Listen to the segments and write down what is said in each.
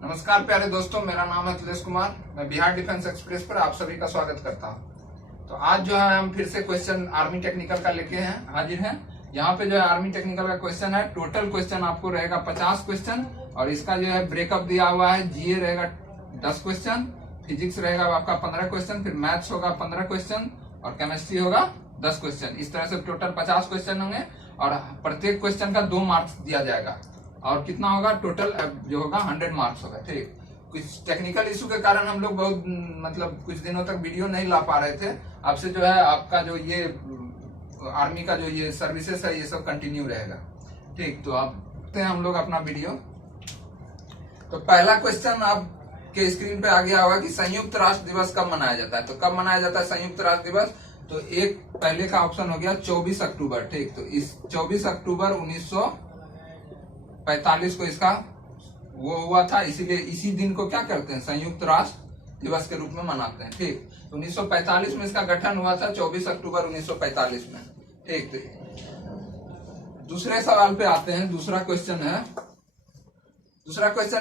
नमस्कार प्यारे दोस्तों, मेरा नाम है अखिलेश कुमार। मैं बिहार डिफेंस एक्सप्रेस पर आप सभी का स्वागत करता हूं। तो आज जो है हम फिर से क्वेश्चन आर्मी टेक्निकल का लेके हाजिर हैं। यहाँ पे जो है आर्मी टेक्निकल का क्वेश्चन है। टोटल क्वेश्चन आपको रहेगा 50 क्वेश्चन और इसका जो है ब्रेकअप दिया हुआ है। जीए रहेगा 10 क्वेश्चन, फिजिक्स रहेगा आपका 15 क्वेश्चन, फिर मैथ्स होगा 15 क्वेश्चन और केमिस्ट्री होगा 10 क्वेश्चन। इस तरह से टोटल 50 क्वेश्चन होंगे और प्रत्येक क्वेश्चन का 2 मार्क्स दिया जाएगा और कितना होगा टोटल जो होगा 100 मार्क्स होगा। ठीक, कुछ टेक्निकल इशू के कारण हम लोग बहुत कुछ दिनों तक वीडियो नहीं ला पा रहे थे। आपसे जो है आपका जो ये आर्मी का जो ये सर्विसेज है ये सब कंटिन्यू रहेगा। ठीक, तो आप देखते हैं हम लोग अपना वीडियो। तो पहला क्वेश्चन आपके स्क्रीन पे आ गया होगा कि संयुक्त राष्ट्र दिवस कब मनाया जाता है। तो कब मनाया जाता है संयुक्त राष्ट्र दिवस? तो एक पहले का ऑप्शन हो गया 24 अक्टूबर। ठीक, तो इस 24 अक्टूबर 1945 को इसका वो हुआ था, इसीलिए इसी दिन को क्या करते हैं संयुक्त राष्ट्र दिवस के रूप में मनाते हैं। ठीक, तो 1945 में इसका गठन हुआ था, 24 अक्टूबर 1945 में। ठीक, तो दूसरे सवाल पे आते हैं। दूसरा क्वेश्चन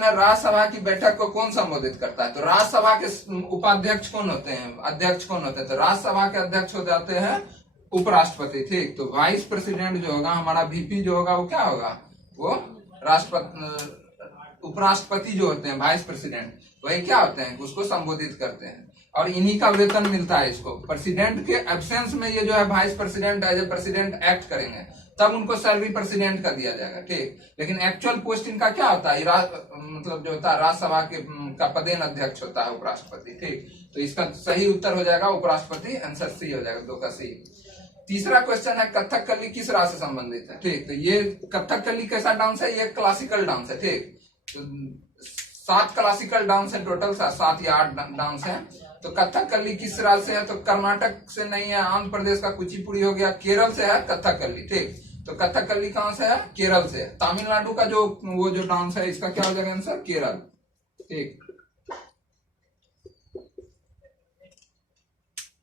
है राज्यसभा की बैठक को कौन संबोधित करता है? तो राज्यसभा के उपाध्यक्ष कौन होते हैं, अध्यक्ष कौन होते हैं? तो राज्यसभा के अध्यक्ष हो जाते हैं उपराष्ट्रपति। ठीक, तो वाइस प्रेसिडेंट जो होगा हमारा वीपी जो होगा वो क्या होगा, वो राष्ट्रपति उपराष्ट्रपति जो होते हैं वाइस प्रेसिडेंट, वही क्या होते हैं उसको संबोधित करते हैं और इन्हीं का वेतन मिलता है इसको। प्रेसिडेंट के एब्सेंस में ये जो है vice president as a president act करेंगे तब उनको सैलरी प्रेसिडेंट का दिया जाएगा। ठीक, लेकिन एक्चुअल पोस्ट इनका क्या होता है, मतलब जो होता है राज्यसभा के का पदेन अध्यक्ष होता है उपराष्ट्रपति। ठीक, तो इसका सही उत्तर हो जाएगा उपराष्ट्रपति, आंसर सी हो जाएगा, 2 का सी। तीसरा क्वेश्चन है कथकली किस राग से संबंधित है? ठीक, तो ये कथकली कैसा डांस है? ये क्लासिकल डांस है। ठीक, तो 7 क्लासिकल डांस है टोटल, 7 या 8 डांस है। तो कथकली किस राज्य से है? तो कर्नाटक से नहीं है, आंध्र प्रदेश का कुचिपुड़ी हो गया, केरल से है कथकली। ठीक, तो कथकली कहां से है? केरल से। तमिलनाडु का जो वो जो डांस है इसका क्या हो जाएगा आंसर? केरल। ठीक,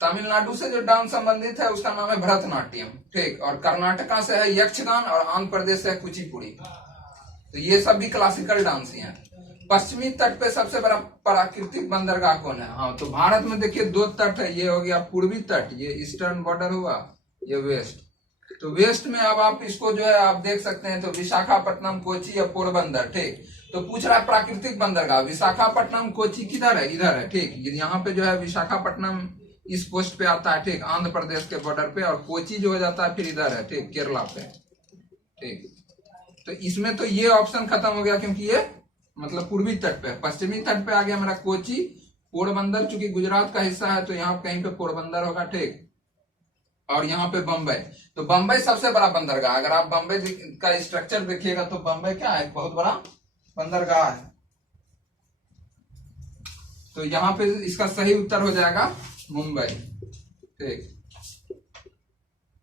तमिलनाडु से जो डांस संबंधित है उसका नाम है भरतनाट्यम। ठीक, और कर्नाटका से है यक्षगान और आंध्र प्रदेश से है कुचिपुड़ी। तो ये सब भी क्लासिकल डांस ही हैं। पश्चिमी तट पे सबसे बड़ा प्राकृतिक बंदरगाह कौन है? हाँ, तो भारत में देखिए 2 तट है, ये हो गया पूर्वी तट, ये ईस्टर्न बॉर्डर हुआ, ये वेस्ट। तो वेस्ट में अब आप इसको जो है आप देख सकते हैं, तो विशाखापट्टनम, कोची या पोरबंदर। ठीक, तो पूछ रहा है प्राकृतिक बंदरगाह, विशाखापट्टनम, कोची किधर है? इधर है। ठीक, यहाँ पे जो है विशाखापट्टनम इस पोस्ट पे आता है। ठीक, आंध्र प्रदेश के बॉर्डर पे, और कोची जो हो जाता है फिर इधर है। ठीक, केरला पे। ठीक, तो इसमें तो ये ऑप्शन खत्म हो गया क्योंकि ये मतलब पूर्वी तट पे। पश्चिमी तट पे आ गया मेरा कोची। पोरबंदर चूंकि गुजरात का हिस्सा है तो यहाँ कहीं पे पोरबंदर होगा। ठीक, और यहाँ पे बम्बई। तो बम्बई सबसे बड़ा बंदरगाह, अगर आप बम्बई का स्ट्रक्चर देखिएगा तो बम्बई क्या है, बहुत बड़ा बंदरगाह है। तो यहाँ पे इसका सही उत्तर हो जाएगा मुंबई। ठीक,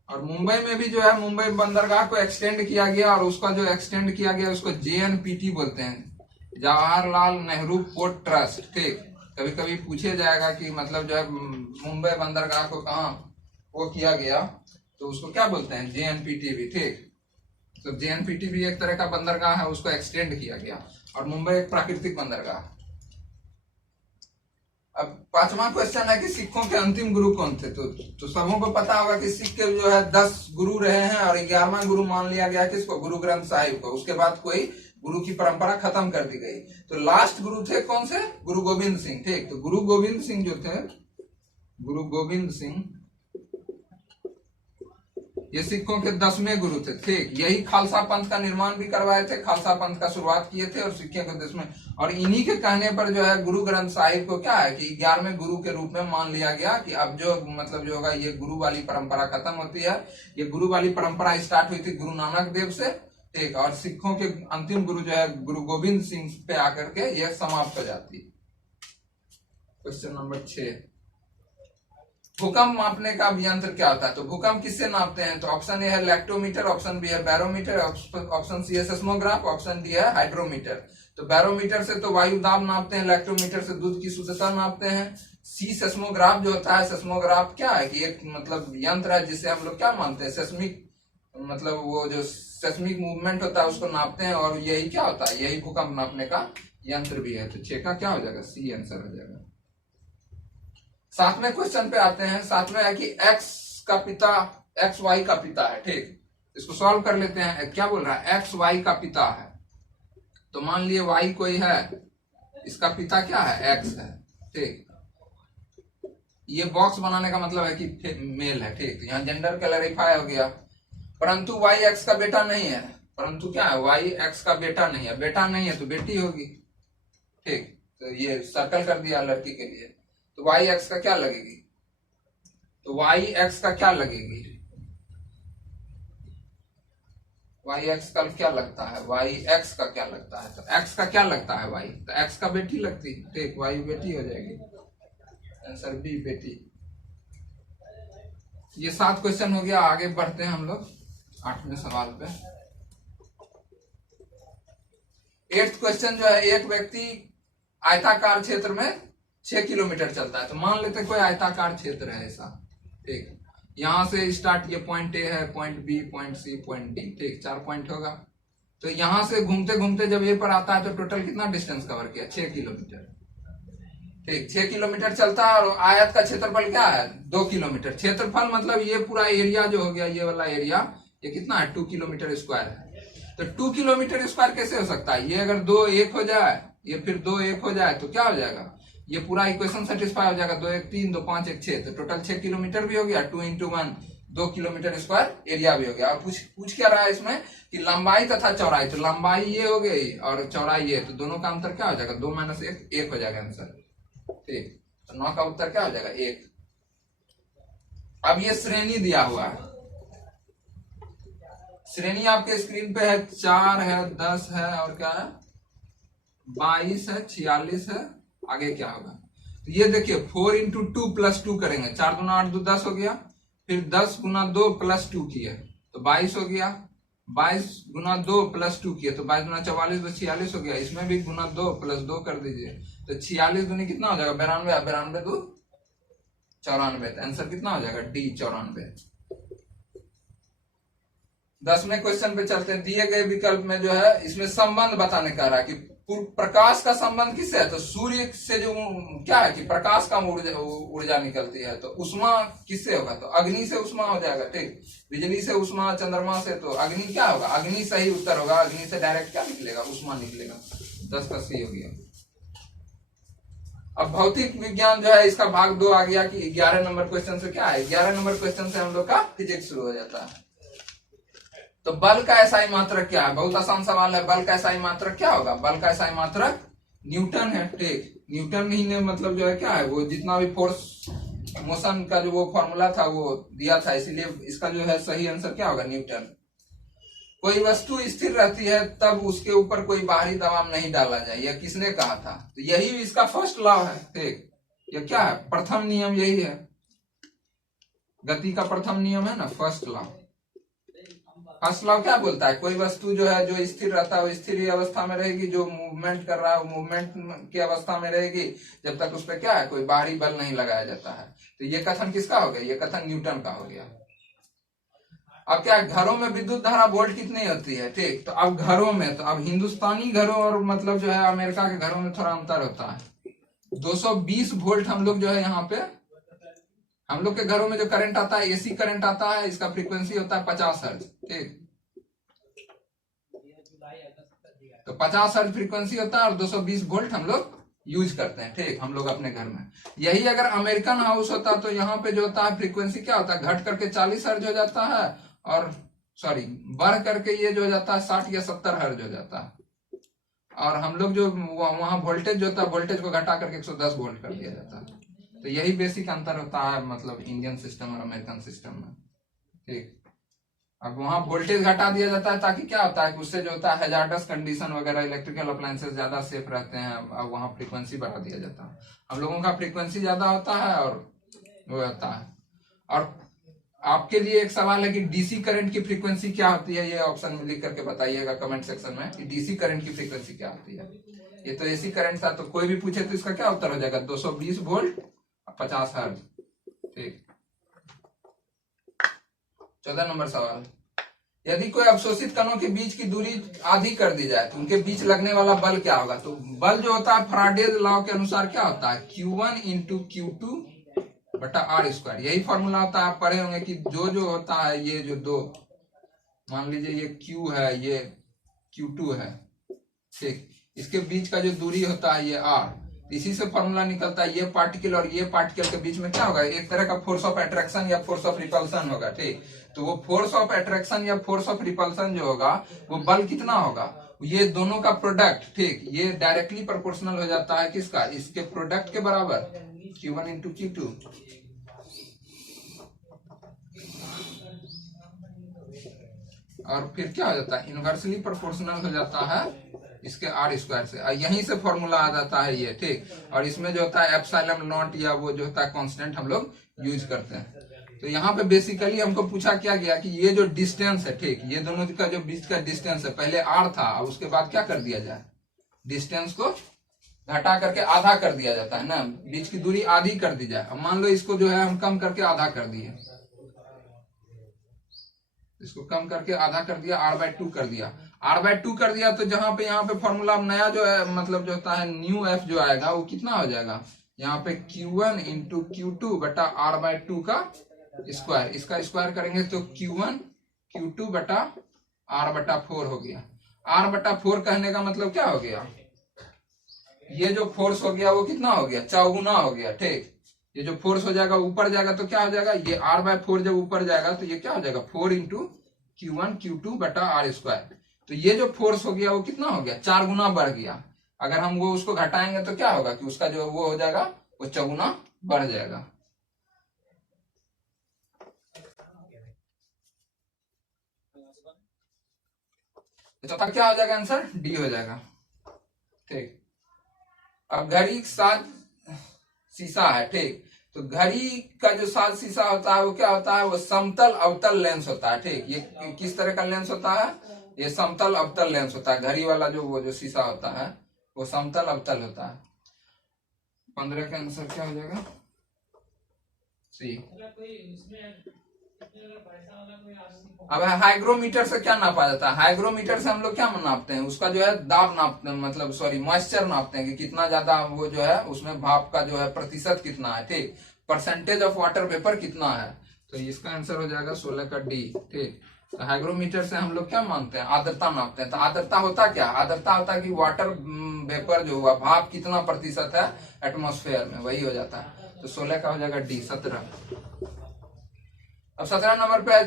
और मुंबई में भी जो है मुंबई बंदरगाह को एक्सटेंड किया गया और उसका जो एक्सटेंड किया गया उसको JNPT बोलते हैं, जवाहरलाल नेहरू पोर्ट ट्रस्ट। ठीक, कभी कभी पूछे जाएगा कि मतलब जो है मुंबई बंदरगाह को कहाँ वो किया गया, तो उसको क्या बोलते हैं? JNPT भी। ठीक, तो JNPT भी एक तरह का बंदरगाह है, उसको एक्सटेंड किया गया, और मुंबई एक प्राकृतिक बंदरगाह। अब 5वां क्वेश्चन है कि सिखों के अंतिम गुरु कौन थे? तो सबों को पता होगा कि सिख के जो है 10 गुरु रहे हैं और 11वां गुरु मान लिया गया किसको? गुरु ग्रंथ साहिब को। उसके बाद कोई गुरु की परंपरा खत्म कर दी गई। तो लास्ट गुरु थे कौन से? गुरु गोविंद सिंह। ठीक, तो गुरु गोविंद सिंह जो थे, गुरु गोविंद सिंह ये सिखों के 10वें गुरु थे। ठीक, यही खालसा पंथ का निर्माण भी करवाए थे, खालसा पंथ का शुरुआत किए थे और सिखों के 10वें, और इन्हीं के कहने पर जो है गुरु ग्रंथ साहिब को क्या है कि 11वें गुरु के रूप में मान लिया गया कि अब जो मतलब जो होगा ये गुरु वाली परंपरा खत्म होती है। ये गुरु वाली परंपरा स्टार्ट हुई थी गुरु नानक देव से। ठीक, और सिखों के अंतिम गुरु जो है गुरु गोविंद सिंह पे आकर के ये समाप्त हो जाती है। क्वेश्चन नंबर 6, भूकंप मापने का यंत्र क्या होता है? तो भूकंप किससे नापते हैं? तो ऑप्शन ए है लैक्टोमीटर, ऑप्शन बी है बैरोमीटर, ऑप्शन सी है सेस्मोग्राफ, ऑप्शन डी है हाइड्रोमीटर। तो बैरोमीटर से तो वायु दाब नापते हैं, लैक्टोमीटर से दूध की शुद्धता नापते हैं। सी सेस्मोग्राफ जो होता है, सेस्मोग्राफ क्या है कि एक मतलब यंत्र है जिससे हम लोग क्या मानते हैं, सेस्मिक मतलब वो जो सेस्मिक मूवमेंट होता है उसको नापते हैं, और यही क्या होता है, यही भूकंप नापने का यंत्र भी है, तो 6 का क्या हो जाएगा, सी आंसर हो जाएगा। 7वें क्वेश्चन पे आते हैं। 7वें है कि एक्स का पिता एक्स वाई का पिता है, ठीक। इसको सॉल्व कर लेते हैं। क्या बोल रहा है, एक्स वाई का पिता है, तो मान लिए वाई कोई है, इसका पिता क्या है, एक्स है, ठीक। ये बॉक्स बनाने का मतलब है कि मेल है, ठीक। यहाँ जेंडर क्लैरिफाई हो गया। परंतु वाई एक्स का बेटा नहीं है, परंतु क्या है, वाई एक्स का बेटा नहीं है, बेटा नहीं है तो बेटी होगी, ठीक। तो ये सर्कल कर दिया लड़की के लिए। तो वाई एक्स का क्या लगेगी, तो वाई एक्स का क्या लगेगी, वाई एक्स का क्या लगता है, वाई एक्स का क्या लगता है, तो एक्स का क्या लगता है वाई, तो एक्स का बेटी लगती, ठीक। वाई बेटी हो जाएगी, आंसर बी बेटी। ये 7 क्वेश्चन हो गया। आगे बढ़ते हैं हम लोग 8वें सवाल पे। 8th क्वेश्चन जो है, एक व्यक्ति आयताकार क्षेत्र में 6 किलोमीटर चलता है। तो मान लेते कोई आयताकार क्षेत्र है ऐसा, ठीक। यहां से स्टार्ट, ये पॉइंट ए है, point B, point C, point D, ठीक। 4 पॉइंट होगा। तो यहां से घूमते घूमते जब ए पर आता है तो टोटल कितना डिस्टेंस कवर किया, 6 किलोमीटर, ठीक। 6 किलोमीटर चलता है और आयत का क्षेत्रफल क्या है, 2 किलोमीटर। क्षेत्रफल मतलब ये पूरा एरिया जो हो गया, ये वाला एरिया, ये कितना है, 2 किलोमीटर स्क्वायर है। तो 2 किलोमीटर स्क्वायर कैसे हो सकता है, ये अगर 2 1 हो जाए, ये फिर 2 1 हो जाए तो क्या हो जाएगा, ये पूरा इक्वेशन सेटिस्फाई हो जाएगा। 2 1 3, 2 5 1 6, तो टोटल 6 किलोमीटर भी हो गया। 2 × 1 2 किलोमीटर स्क्वायर एरिया भी हो गया। अब पूछ क्या रहा है इसमें कि लंबाई तथा चौड़ाई, तो लंबाई ये हो गई और चौड़ाई ये, तो दोनों का अंतर क्या हो जाएगा, 2 - 1 1 हो जाएगा आंसर, ठीक। तो 9 का उत्तर क्या हो जाएगा, 1। अब ये श्रेणी दिया हुआ है, श्रेणी आपके स्क्रीन पे है, 4 है, 10 है और क्या है, 22 है, 46 है। आगे क्या होगा, तो ये देखिए 4 × 2 + 2 करेंगे, 4 × 2 = 8, 2 = 10 हो गया। फिर 10 × 2 + 2 किए तो 22 हो गया। 22 × 2 + 2 किए तो 22 × 44 तो 46 हो गया। इसमें भी × 2 + 2 कर दीजिए, तो 46 दूनी कितना हो जाएगा, 92, 92 2 94, तो आंसर कितना हो जाएगा, डी 94। 10वें क्वेश्चन पे चलते हैं। दिए गए विकल्प में जो है, इसमें संबंध बताने का रहा है कि प्रकाश का संबंध किससे है, तो सूर्य से जो क्या है कि प्रकाश का ऊर्जा निकलती है, तो उष्मा किससे होगा, तो अग्नि से उष्मा हो जाएगा, ठीक। बिजली से उष्मा, चंद्रमा से, तो अग्नि क्या होगा, अग्नि सही उत्तर होगा। अग्नि से डायरेक्ट क्या निकलेगा, उष्मा निकलेगा। 10 का सी हो गया। अब भौतिक विज्ञान जो है, इसका भाग 2 आ गया कि 11 नंबर क्वेश्चन से क्या है, 11 नंबर क्वेश्चन से हम लोग का फिजिक्स शुरू हो जाता है। तो बल का एसआई मात्रक क्या है, बहुत आसान सवाल है। बल का एसआई मात्रक क्या होगा, बल का एसआई मात्रक न्यूटन है, ठीक। न्यूटन ही ने मतलब जो है क्या है, वो जितना भी फोर्स मोशन का जो वो फॉर्मूला था वो दिया था, इसीलिए इसका जो है सही आंसर क्या होगा, न्यूटन। कोई वस्तु स्थिर रहती है तब उसके ऊपर कोई बाहरी दबाव नहीं डाला जाए, यह किसने कहा था, तो यही इसका फर्स्ट लॉ है, ठीक। यह क्या है, प्रथम नियम यही है, गति का प्रथम नियम है ना, फर्स्ट लॉ। फर्स्ट लॉ क्या बोलता है, कोई वस्तु जो है जो स्थिर रहता है वो स्थिर ही अवस्था में रहेगी, जो मूवमेंट कर रहा है वो मूवमेंट की अवस्था में रहेगी, जब तक उस पर क्या है, कोई बाहरी बल नहीं लगाया जाता है। तो ये कथन किसका हो गया, ये कथन न्यूटन का हो गया। अब क्या, घरों में विद्युत धारा वोल्ट कितनी होती है, ठीक। तो अब घरों में, तो अब हिंदुस्तानी घरों और मतलब जो है अमेरिका के घरों में थोड़ा अंतर होता है। 220 वोल्ट हम लोग जो है यहाँ पे, हम लोग के घरों में जो करंट आता है, एसी करंट आता है, इसका फ्रीक्वेंसी होता है 50 हर्ट्ज, ठीक। तो 50 हर्ट्ज फ्रीक्वेंसी होता है और 220 वोल्ट हम लोग यूज करते हैं, ठीक, हम लोग अपने घर में। यही अगर अमेरिकन हाउस होता तो यहाँ पे जो होता है फ्रीक्वेंसी क्या होता है, घट करके 40 हर्ट्ज हो जाता है, और सॉरी बढ़ करके ये जो हो जाता है 60 या 70 हर्ट्ज हो जाता है। और हम लोग जो वहां वोल्टेज जो होता है, वोल्टेज को घटा करके 110 वोल्ट कर दिया जाता है। तो यही बेसिक अंतर होता है मतलब इंडियन सिस्टम और अमेरिकन सिस्टम में, ठीक। अब वहां वोल्टेज घटा दिया जाता है ताकि क्या होता है कि उससे जो होता है हैजार्डस कंडीशन वगैरह, इलेक्ट्रिकल अप्लायंसेस ज्यादा सेफ रहते हैं। अब वहां फ्रीक्वेंसी बढ़ा दिया जाता है, हम लोगों का फ्रीक्वेंसी ज्यादा होता है और वो होता है। और आपके लिए एक सवाल है कि डीसी करंट की फ्रीक्वेंसी क्या होती है, ये ऑप्शन में लिख करके बताइएगा कमेंट सेक्शन में कि डीसी करंट की फ्रीक्वेंसी क्या होती है। ये तो एसी करंट था, तो कोई भी पूछे तो इसका क्या उत्तर हो जाएगा, 220 वोल्ट 50 हर्ट्ज, ठीक। 14 नंबर सवाल, यदि कोई अवशोषित कणों के बीच की दूरी आधी कर दी जाए तो उनके बीच लगने वाला बल क्या होगा, तो बल जो होता है फैराडेज लॉ के अनुसार क्या होता है, Q1 इंटू Q2 बटा आर स्क्वायर। यही फॉर्मूला होता है, आप पढ़े होंगे कि जो होता है ये जो दो, मान लीजिए ये Q है, ये Q2 है, ठीक, इसके बीच का जो दूरी होता है ये R, इसी से फॉर्मूला निकलता है ये पार्टिकल और ये पार्टिकल के बीच में क्या होगा, एक तरह का फोर्स ऑफ अट्रैक्शन या फोर्स ऑफ रिपल्सन होगा, ठीक। तो वो फोर्स ऑफ अट्रैक्शन या फोर्स ऑफ रिपल्सन जो होगा वो बल कितना होगा, ये दोनों का प्रोडक्ट, ठीक, ये डायरेक्टली प्रोपोर्शनल हो जाता है किसका, इसके प्रोडक्ट के बराबर, Q1 इंटू Q2। और फिर क्या हो जाता है, इनवर्सली प्रोपोर्शनल हो जाता है इसके आर स्क्वायर से, और यहीं से फॉर्मूला आ जाता है ये, ठीक। और इसमें जो होता है एप्सिलॉन नॉट या वो जो होता है कांस्टेंट हम लोग यूज करते हैं। तो यहाँ पे बेसिकली हमको पूछा क्या गया कि ये जो डिस्टेंस है, ठीक, ये दोनों का जो बीच का डिस्टेंस है, पहले आर था, अब उसके बाद क्या कर दिया जाए, डिस्टेंस को घटा करके आधा कर दिया जाता है ना, बीच की दूरी आधी कर दी जाए। अब मान लो इसको जो है हम कम करके आधा कर दिए, इसको कम करके आधा कर दिया, R/2 कर दिया, R/2 कर दिया, तो जहां पे यहाँ पे फॉर्मूला नया जो है, मतलब जो होता है न्यू एफ जो आएगा वो कितना हो जाएगा, यहाँ पे Q1 इंटू Q2 बटा R/2 का स्क्वायर, इसका स्क्वायर करेंगे तो Q1 Q2 बटा R/4 हो गया। R/4 कहने का मतलब क्या हो गया, ये जो फोर्स हो गया वो कितना हो गया, चौगुना हो गया, ठीक। ये जो फोर्स हो जाएगा ऊपर जाएगा तो क्या हो जाएगा, ये R/4 जब ऊपर जाएगा तो ये क्या हो जाएगा, 4 इंटू Q1 Q2 बटा R स्क्वायर। तो ये जो फोर्स हो गया वो कितना हो गया, 4 गुना बढ़ गया। अगर हम वो उसको घटाएंगे तो क्या होगा कि उसका जो वो हो जाएगा वो चौगुना बढ़ जाएगा। तो क्या हो जाएगा आंसर, डी हो जाएगा, ठीक। अब घड़ी के साथ शीशा है, ठीक, तो घड़ी का जो साथ शीशा होता है वो क्या होता है, वो समतल अवतल लेंस होता है, ठीक। ये किस तरह का लेंस होता है, ये समतल अवतल लेंस होता है। घड़ी वाला जो वो जो शीशा होता है वो समतल अवतल होता है। 15 का आंसर क्या हो जाएगा, सी। अब हाइग्रोमीटर से क्या नापा जाता है, हाइग्रोमीटर से हम लोग क्या नापते हैं, उसका जो है दाब नापते हैं, मतलब सॉरी मॉइस्चर नापते हैं कि कितना ज्यादा वो जो है उसमें भाप का जो है प्रतिशत कितना है, ठीक, परसेंटेज ऑफ वाटर वेपर कितना है। तो इसका आंसर हो जाएगा 16 का डी, ठीक। तो हाइग्रोमीटर से हम लोग क्या मानते हैं, आर्द्रता नापते हैं। तो आर्द्रता होता क्या, आर्द्रता होता है कि वाटर वेपर जो हुआ भाप कितना प्रतिशत है एटमोस्फेयर में, वही हो जाता है। तो 16 का हो जाएगा डी, 17। अब 17 नंबर पे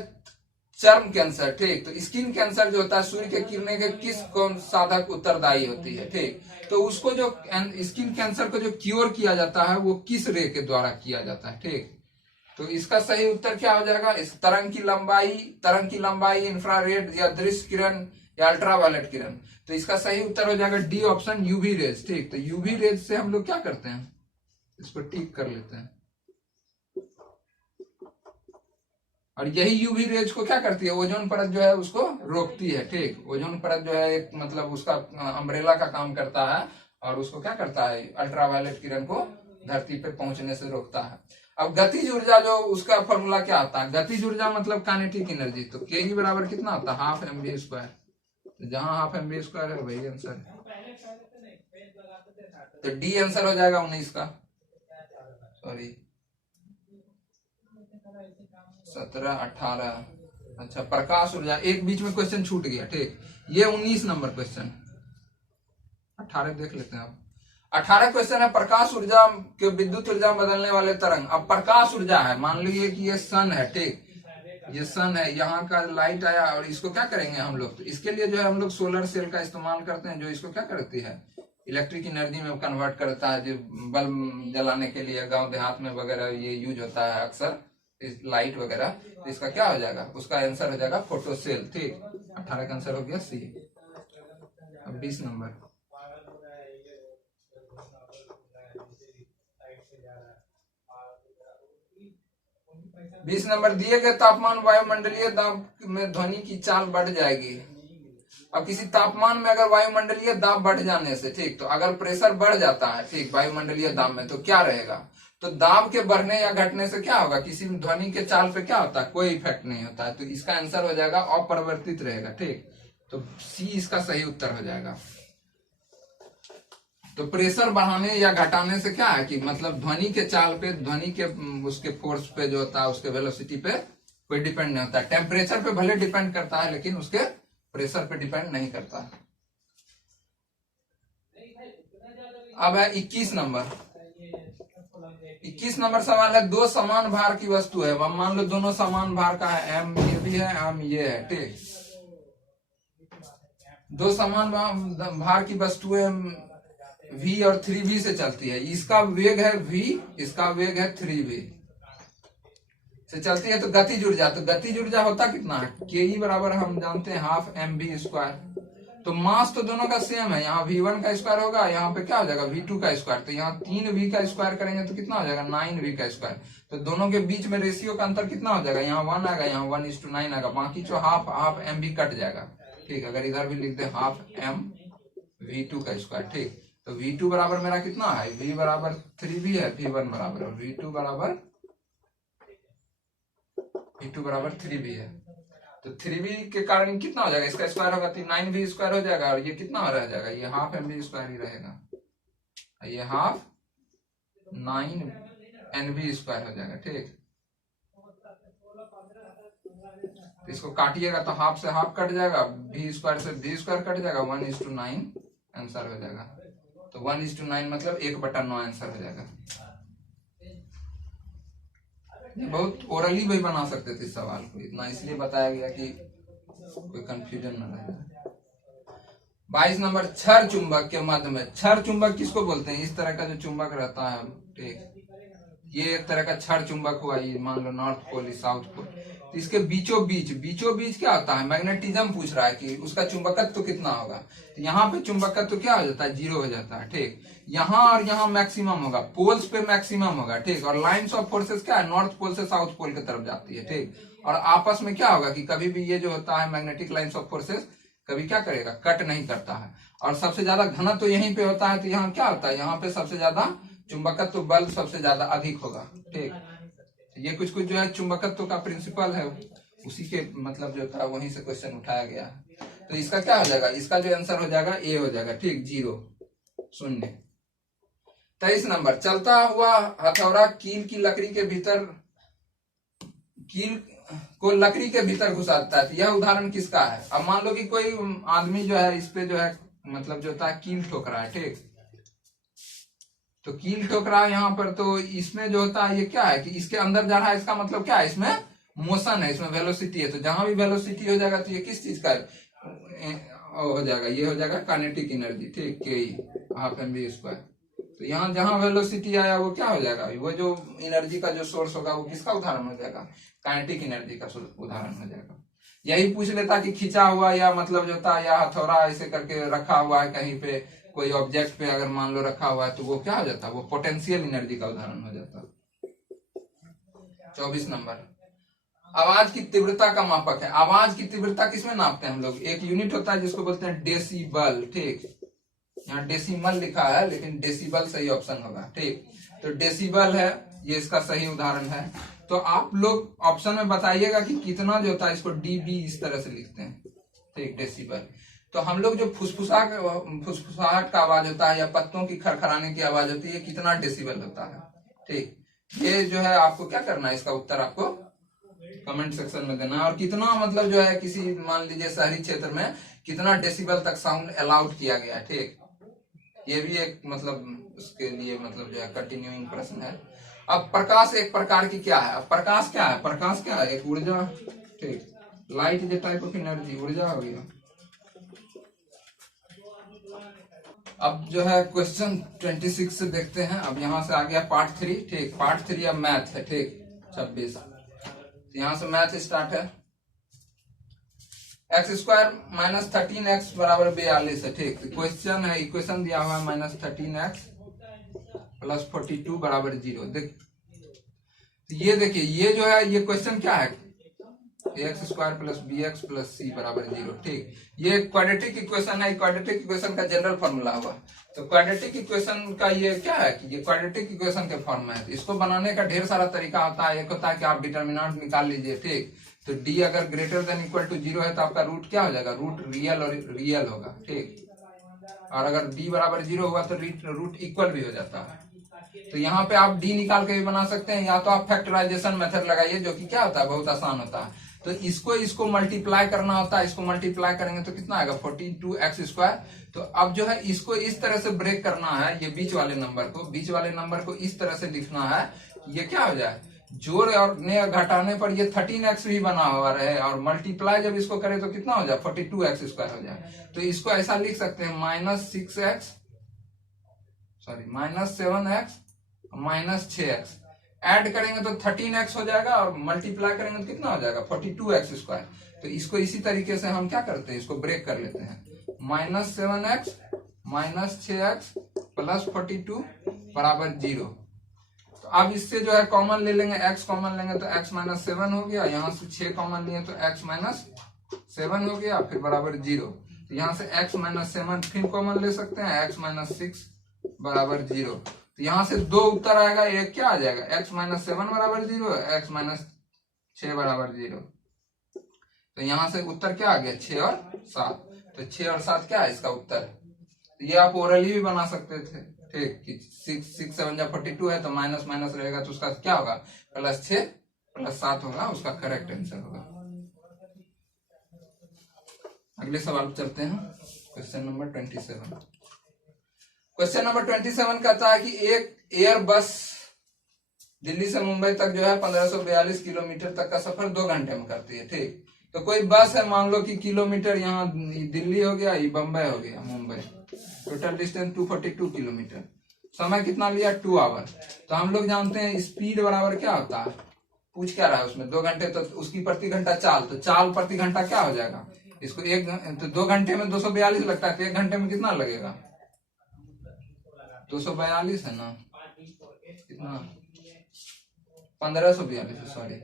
चर्म कैंसर, ठीक। तो स्किन कैंसर जो होता है सूर्य के किरणें के किस कौन साधक उत्तरदायी होती है, ठीक। तो उसको जो स्किन कैंसर को जो क्योर किया जाता है वो किस रे के द्वारा किया जाता है, ठीक। तो इसका सही उत्तर क्या हो जाएगा, इस तरंग की लंबाई इंफ्रारेड या दृश्य किरण या अल्ट्रावायलेट किरण। तो इसका सही उत्तर हो जाएगा डी ऑप्शन, यूवी रेज, ठीक। तो यूवी रेज से हम लोग क्या करते हैं, इसको ठीक कर लेते हैं। और यही यूवी रेज को क्या करती है, ओजोन परत जो है उसको रोकती है, ठीक। ओजोन परत जो है एक मतलब उसका अम्ब्रेला का काम करता है और उसको क्या करता है, अल्ट्रावायलेट किरण को धरती पे पहुंचने से रोकता है। अब गतिज ऊर्जा जो उसका फॉर्मूला क्या आता है, गतिज ऊर्जा मतलब काइनेटिक एनर्जी। तो के ही बराबर कितना होता है, हाफ mv स्क्वायर। तो जहां हाफ mv स्क्वायर है वही आंसर है। तो डी आंसर हो जाएगा 19 का, सॉरी 17 18। अच्छा प्रकाश ऊर्जा, एक बीच में क्वेश्चन छूट गया, ठीक। ये 19 नंबर क्वेश्चन, 18 देख लेते हैं आप। 18 क्वेश्चन है प्रकाश ऊर्जा के विद्युत ऊर्जा में बदलने वाले तरंग। अब प्रकाश ऊर्जा है, मान लीजिए कि ये सन है, ठीक, ये सन है, यहाँ का लाइट आया और इसको क्या करेंगे हम लोग, तो इसके लिए जो है हम लोग सोलर सेल का इस्तेमाल करते हैं, जो इसको क्या करती है, इलेक्ट्रिक एनर्जी में कन्वर्ट करता है, जो बल्ब जलाने के लिए गांव देहात में वगैरह ये यूज होता है अक्सर, लाइट वगैरह। तो इसका क्या हो जाएगा, उसका आंसर हो जाएगा फोटो सेल, ठीक। 18 का आंसर हो गया सी। अब 20 नंबर, दिए गए तापमान वायुमंडलीय दाब में ध्वनि की चाल बढ़ जाएगी। अब किसी तापमान में अगर वायुमंडलीय दाब बढ़ जाने से, ठीक, तो अगर प्रेशर बढ़ जाता है, ठीक, वायुमंडलीय दाब में, तो क्या रहेगा, तो दाब के बढ़ने या घटने से क्या होगा, किसी ध्वनि के चाल पे क्या होता है, कोई इफेक्ट नहीं होता है। तो इसका आंसर हो जाएगा अपरिवर्तित रहेगा, ठीक। तो सी इसका सही उत्तर हो जाएगा। तो प्रेशर बढ़ाने या घटाने से क्या है कि मतलब ध्वनि के चाल पे, ध्वनि के उसके फोर्स पे जो होता है, उसके वेलोसिटी पे कोई डिपेंड नहीं होता। टेम्परेचर पे भले डिपेंड करता है लेकिन उसके प्रेशर पे डिपेंड नहीं करता है। अब है 21 नंबर। 21 नंबर सवाल है, दो समान भार की वस्तु है, अब मान लो दोनों समान भार का है, एम ये भी है एम ये है, ठीक। दो समान भार की वस्तुएं v और 3v से चलती है, इसका वेग है v, इसका वेग है 3v से चलती है। तो गतिज ऊर्जा, तो गतिज ऊर्जा होता कितना है, ke बराबर हम जानते हैं हाफ mv स्क्वायर। तो मास तो दोनों का सेम है, यहाँ v1 का स्क्वायर होगा, यहाँ पे क्या हो जाएगा v2 का स्क्वायर। तो यहाँ 3v का स्क्वायर करेंगे तो कितना हो जाएगा 9v का स्क्वायर। तो दोनों के बीच में रेशियो का अंतर कितना हो जाएगा, यहाँ 1 आएगा, यहाँ 1:9 आएगा, बाकी जो हाफ हाफ mv कट जाएगा, ठीक। अगर इधर भी लिख दे हाफ m v2 का स्क्वायर, ठीक। तो v2 बराबर मेरा कितना है, v बराबर 3v है, v1 बराबर, v2 बराबर 3v है। तो 3v के कारण कितना हो जाएगा, इसका स्क्वायर होगा तो 9v स्क्वायर हो जाएगा, और ये कितना रह जाएगा, ये हाफ mv स्क्वायर ही रहेगा, ये हाफ 9nv स्क्वायर हो जाएगा, ठीक। तो इसको काटिएगा तो हाफ से हाफ कट जाएगा, v स्क्वायर से v स्क्वायर कट जाएगा, 1:9 आंसर हो जाएगा। तो 1:9 मतलब 1/9 आंसर हो जाएगा। बहुत ओरली भी बना सकते थे सवाल को, इतना इसलिए बताया गया कि कोई कंफ्यूजन न रहे। 22 नंबर, छड़ चुंबक के मध्य में, छड़ चुंबक किसको बोलते हैं, इस तरह का जो चुंबक रहता है, ठीक। ये एक तरह का छड़ चुंबक हुआ, ये मान लो नॉर्थ पोल साउथ पोल। तो इसके बीचों बीच क्या होता है, मैग्नेटिज्म पूछ रहा है कि उसका चुंबकत्व कितना होगा। तो यहाँ पे चुंबकत्व क्या हो जाता है, 0 हो जाता है, ठीक। यहाँ और यहाँ मैक्सिमम होगा, पोल्स पे मैक्सिमम होगा, ठीक। और लाइन्स ऑफ फोर्सेस क्या है, नॉर्थ पोल से साउथ पोल की तरफ जाती है, ठीक। और आपस में क्या होगा कि कभी भी ये जो होता है मैग्नेटिक लाइन्स ऑफ फोर्सेस कभी क्या करेगा, कट नहीं करता है। और सबसे ज्यादा घनत्व तो यहीं पे होता है, तो यहाँ क्या होता है, यहाँ पे सबसे ज्यादा चुंबकत्व बल सबसे ज्यादा अधिक होगा, ठीक। ये कुछ जो है चुंबकत्व का प्रिंसिपल है, उसी के मतलब जो था वहीं से क्वेश्चन उठाया गया है। तो इसका क्या हो जाएगा, इसका जो आंसर हो जाएगा ए हो जाएगा, ठीक, 0 0। 23 नंबर, चलता हुआ हथौड़ा कील की लकड़ी के भीतर, कील को लकड़ी के भीतर घुसाता है। यह उदाहरण किसका है। अब मान लो कि कोई आदमी जो है इस पे जो है मतलब जो होता है कील ठोक रहा है, ठीक। तो कील ठोक रहा है यहाँ पर, तो इसमें जो होता है ये क्या है कि इसके अंदर जा रहा है, इसका मतलब क्या है, इसमें मोशन है, इसमें वेलोसिटी है। तो जहां भी वेलोसिटी हो जाएगा तो ये किस चीज का हो जाएगा, ये हो जाएगा काइनेटिक एनर्जी, ठीक, के हाफ mv स्क्वायर। तो यहाँ जहां वेलोसिटी आया वो क्या हो जाएगा, वो जो एनर्जी का जो सोर्स होगा वो किसका उदाहरण हो जाएगा, काइनेटिक एनर्जी का उदाहरण हो जाएगा। यही पूछ लेता कि खींचा हुआ या मतलब जो था या हथौड़ा ऐसे करके रखा हुआ है कहीं पे, कोई ऑब्जेक्ट पे अगर मान लो रखा हुआ है, तो वो क्या हो जाता है, वो पोटेंशियल एनर्जी का उदाहरण हो जाता है। 24 नंबर, आवाज की तीव्रता का मापक है। आवाज की तीव्रता किसमें नापते हैं हम लोग, एक यूनिट होता है जिसको बोलते हैं डेसिबल, ठीक। यहाँ डेसिमल लिखा है लेकिन डेसिबल सही ऑप्शन होगा, ठीक। तो डेसिबल है, ये इसका सही उदाहरण है। तो आप लोग ऑप्शन में बताइएगा कि कितना जो होता है, इसको डीबी इस तरह से लिखते हैं, ठीक, डेसिबल। तो हम लोग जो फुसफुसाहट का आवाज होता है या पत्तों की खरखराने की आवाज होती है, कितना डेसिबल होता है, ठीक। ये जो है आपको क्या करना है, इसका उत्तर आपको कमेंट सेक्शन में देना। और कितना मतलब जो है किसी मान लीजिए शहरी क्षेत्र में कितना डेसिबल तक साउंड अलाउड किया गया है, ठीक। ये भी एक मतलब उसके लिए मतलब जो है कंटिन्यूइंग प्रश्न है। अब प्रकाश एक प्रकार की क्या है, अब प्रकाश क्या है, प्रकाश क्या है, एक ऊर्जा, ठीक। Light is a type of energy, ऊर्जा हो गया। अब जो है क्वेश्चन 26 से देखते हैं। अब यहाँ से आ गया पार्ट 3, ठीक। पार्ट 3 अब मैथ है, ठीक, 26। यहाँ से मैथ स्टार्ट है। x² - 13x = 42 है, ठीक। क्वेश्चन है, इक्वेशन दिया हुआ है -13x + 42 = 0। देख ये देखिए, ये जो है ये क्वेश्चन क्या है, x² + bx + c = 0, ठीक। ये क्वाड्रेटिक इक्वेशन है, क्वाड्रेटिक इक्वेशन का जनरल फॉर्मूला हुआ। तो क्वाड्रेटिक इक्वेशन का ये क्या है कि ये क्वाड्रेटिक इक्वेशन के फॉर्म में है। तो इसको बनाने का ढेर सारा तरीका होता है। एक होता है कि आप डिटर्मिनेंट निकाल लीजिए, ठीक। तो d अगर ग्रेटर देन इक्वल टू 0 है तो आपका रूट क्या हो जाएगा, रूट रियल और रियल होगा, ठीक। और अगर d बराबर 0 हुआ तो रूट इक्वल भी हो जाता है। तो यहाँ पे आप d निकाल के भी बना सकते हैं, या तो आप फैक्टराइजेशन मेथड लगाइए, जो कि क्या होता है, बहुत आसान होता है। तो इसको मल्टीप्लाई करना होता है, इसको मल्टीप्लाई करेंगे तो कितना आएगा 42x²। तो अब जो है इसको इस तरह से ब्रेक करना है, ये बीच वाले नंबर को इस तरह से लिखना है कि ये क्या हो जाए, जोड़ और घटाने पर ये 13x भी बना हुआ रहे, और मल्टीप्लाई जब इसको करें तो कितना हो जाए 42x² हो जाए। तो इसको ऐसा लिख सकते हैं -7x -6x, ऐड करेंगे तो 13x हो जाएगा, और मल्टीप्लाई करेंगे तो कितना हो जाएगा 42x²। तो इसको इसी तरीके से हम क्या करते हैं, इसको ब्रेक कर लेते हैं, -7x -6x + 42 = 0। तो अब इससे जो है कॉमन ले लेंगे, x कॉमन लेंगे तो x - 7 हो गया, यहाँ से 6 कॉमन लिए तो x - 7 हो गया, फिर बराबर 0। तो यहाँ से x - 7 फिर कॉमन ले सकते हैं, x - 6 = 0। तो यहाँ से 2 उत्तर आएगा, एक क्या आ जाएगा, x - 7 = 0, x - 6 = 0। तो यहाँ से उत्तर क्या आ गया, 6 और 7। तो 6 और 7 क्या है इसका उत्तर। तो ये आप ओरली भी बना सकते थे, ठीक, कि 6 7 जा 42 है, तो माइनस माइनस रहेगा, तो उसका क्या होगा, +6 + 7 होगा, उसका करेक्ट आंसर होगा। अगले सवाल चलते हैं, क्वेश्चन नंबर 27। क्वेश्चन नंबर 27 कहता है कि एक एयर बस दिल्ली से मुंबई तक जो है 1542 किलोमीटर तक का सफर 2 घंटे में करती है, ठीक। तो कोई बस है, मान लो कि किलोमीटर, यहाँ दिल्ली हो गया, ये बम्बई हो गया, मुंबई, टोटल डिस्टेंस 242 किलोमीटर, समय कितना लिया 2 आवर। तो हम लोग जानते हैं स्पीड बराबर क्या होता है, पूछ क्या रहा है उसमें 2 घंटे, तो उसकी प्रति घंटा चाल, तो चाल प्रति घंटा क्या हो जाएगा, इसको तो 2 घंटे में 242 लगता है, तो 1 घंटे में कितना लगेगा, 242 है ना, कितना 1542, सॉरी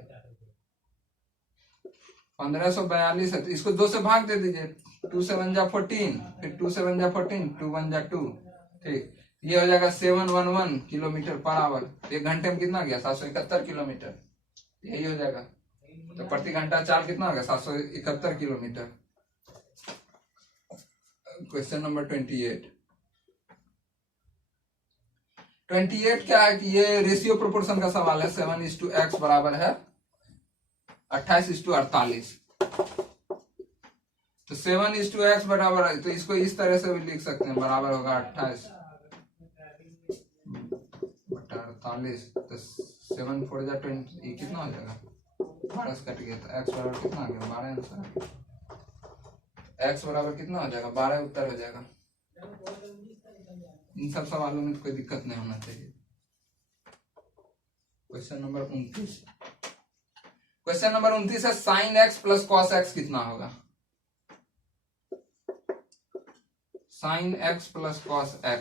1542 है, तो इसको 2 से भाग दे दीजिए, 2 7 जा 14, फिर 2 7 जा 14, 2 1 जा 2, ठीक। ये हो जाएगा 711 किलोमीटर पर आवर। 1 घंटे में कितना गया 771 किलोमीटर, यही हो जाएगा। तो प्रति घंटा चाल कितना होगा 771 किलोमीटर। क्वेश्चन नंबर 28 क्या है कि ये रेशियो प्रोपोर्शन का सवाल है। 7:x बराबर है 28:48। तो 7:x बराबर है, तो इसको इस तरह से भी लिख सकते हैं, बराबर होगा 28/48। तो 7 4 जा 20, ये कितना हो जाएगा 12 से कट गया, तो x बराबर कितना आ गया 12 आंसर। x बराबर कितना हो जाएगा 12 उत्तर हो जाएगा। इन सब सवालों में तो कोई दिक्कत नहीं होना चाहिए। Question number 29। क्वेश्चन नंबर 29 है sin x + cos x कितना होगा। sin x + cos x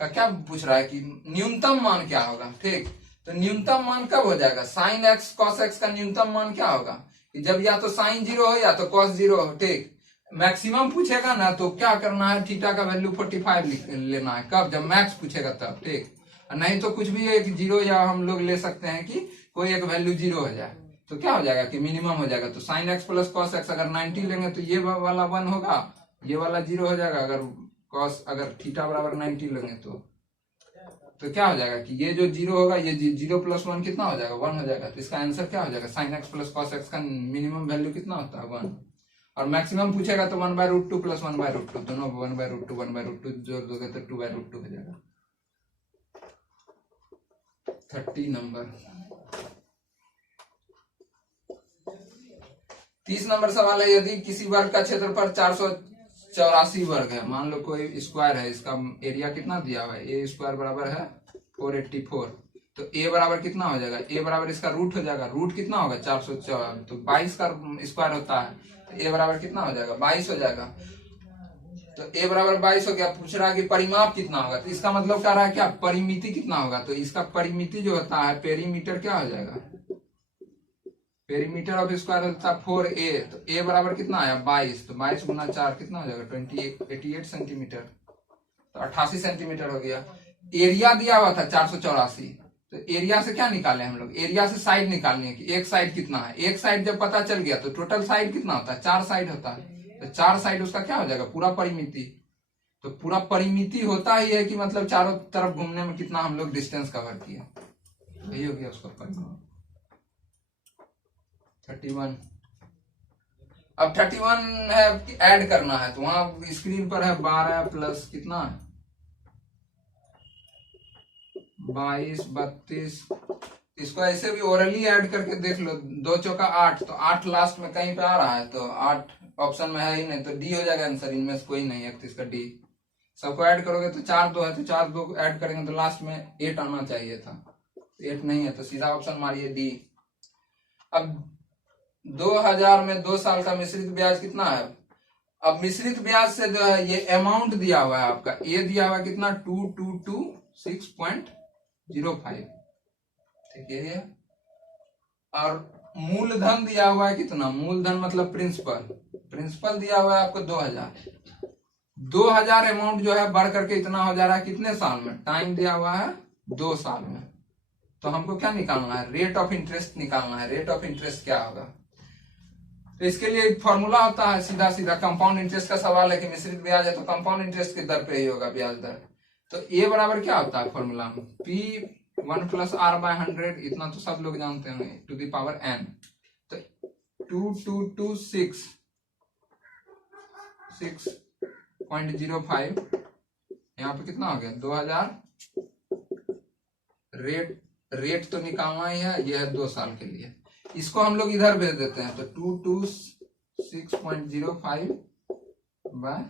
का क्या पूछ रहा है कि न्यूनतम मान क्या होगा, ठीक। तो न्यूनतम मान कब हो जाएगा, sin x cos x का न्यूनतम मान क्या होगा कि जब या तो sin 0 हो या तो cos 0 हो, ठीक। मैक्सिमम पूछेगा ना तो क्या करना है, थीटा का वैल्यू 45 लेना है, कब, जब मैक्स पूछेगा तब, ठीक। नहीं तो कुछ भी एक 0, या हम लोग ले सकते हैं कि कोई एक वैल्यू 0 हो जाए, तो क्या हो जाएगा कि मिनिमम हो जाएगा। तो sin x + cos x अगर 90 लेंगे तो ये वाला 1 होगा, ये वाला 0 हो जाएगा। अगर थीटा बराबर 90 लेंगे तो क्या हो जाएगा कि ये जो 0 होगा, ये 0 + 1 कितना हो जाएगा 1 हो जाएगा। तो इसका आंसर क्या हो जाएगा, sin x + cos x का मिनिमम वैल्यू कितना होता है 1, और मैक्सिमम पूछेगा तो 1/√2 + 1/√2, दोनों 1/√2 1/√2 जोड़ दोगे तो 2/√2 हो जाएगा। 30 नंबर। 30 नंबर सवाल है, यदि किसी वर्ग का क्षेत्रफल 484 वर्ग है, मान लो कोई स्क्वायर है, इसका एरिया कितना दिया हुआ है, a² बराबर है 484, तो a बराबर कितना हो जाएगा, a बराबर इसका रूट हो जाएगा, रूट कितना होगा 404, तो 22 का स्क्वायर होता है, तो a बराबर कितना हो जाएगा 22 हो जाएगा। तो a बराबर 22 हो गया। पूछ रहा है कि परिमाप कितना होगा, तो इसका मतलब क्या रहा है, क्या परिमिति कितना होगा, तो इसका परिमिति जो होता है पेरीमीटर क्या हो जाएगा, पेरीमीटर ऑफ स्क्वायर होता है 4a, तो a बराबर कितना आया 22, तो 22 गुना 4 कितना हो जाएगा 88 सेंटीमीटर, तो 88 सेंटीमीटर हो गया। एरिया दिया हुआ था 484, तो एरिया से क्या निकाले हम लोग, एरिया से साइड निकालनी है कि एक साइड कितना है। एक साइड जब पता चल गया तो टोटल साइड कितना होता है 4 साइड होता है, तो 4 साइड उसका क्या हो जाएगा पूरा परिमिति। तो पूरा परिमिति होता ही है कि मतलब चारों तरफ घूमने में कितना हम लोग डिस्टेंस कवर किया, यही हो गया उसका परिमाण 31। अब 31 है ऐड करना है, तो वहां स्क्रीन पर है 12 प्लस कितना है 22 32। इसको ऐसे भी ओरली ऐड करके देख लो, 2 चौका 8, तो 8 लास्ट में कहीं पे आ रहा है, तो 8 ऑप्शन में है ही नहीं, तो डी हो जाएगा आंसर, इनमें से कोई नहीं है, तो इसका डी। सबको ऐड करोगे तो 4 2 है, तो 4 2 ऐड करेंगे तो लास्ट में 8 आना चाहिए था, 8 नहीं है, तो सीधा ऑप्शन मारिए डी। अब 2000 में 2 साल का मिश्रित ब्याज कितना है। अब मिश्रित ब्याज से जो है ये अमाउंट दिया हुआ है आपका, ये दिया हुआ है कितना 2226.05, ठीक है। और मूलधन दिया हुआ है कितना, मूलधन मतलब प्रिंसिपल दिया हुआ है आपको 2000 अमाउंट जो है बढ़ करके इतना हो जा रहा है कितने साल में, टाइम दिया हुआ है 2 साल में। तो हमको क्या निकालना है, रेट ऑफ इंटरेस्ट निकालना है। रेट ऑफ इंटरेस्ट क्या होगा, तो इसके लिए एक फॉर्मूला होता है, सीधा सीधा कंपाउंड इंटरेस्ट का सवाल है कि मिश्रित ब्याज है तो कंपाउंड इंटरेस्ट की दर पे ही होगा ब्याज दर। तो ए बराबर क्या होता है फॉर्मूला में, P1 + R/100, इतना तो सब लोग जानते हैं, टू द पावर n। तो 2226.05, यहाँ पे कितना हो गया 2000। रेट तो निकालना ही है, ये है 2 साल के लिए, इसको हम लोग इधर भेज देते हैं, तो 226.05 बाय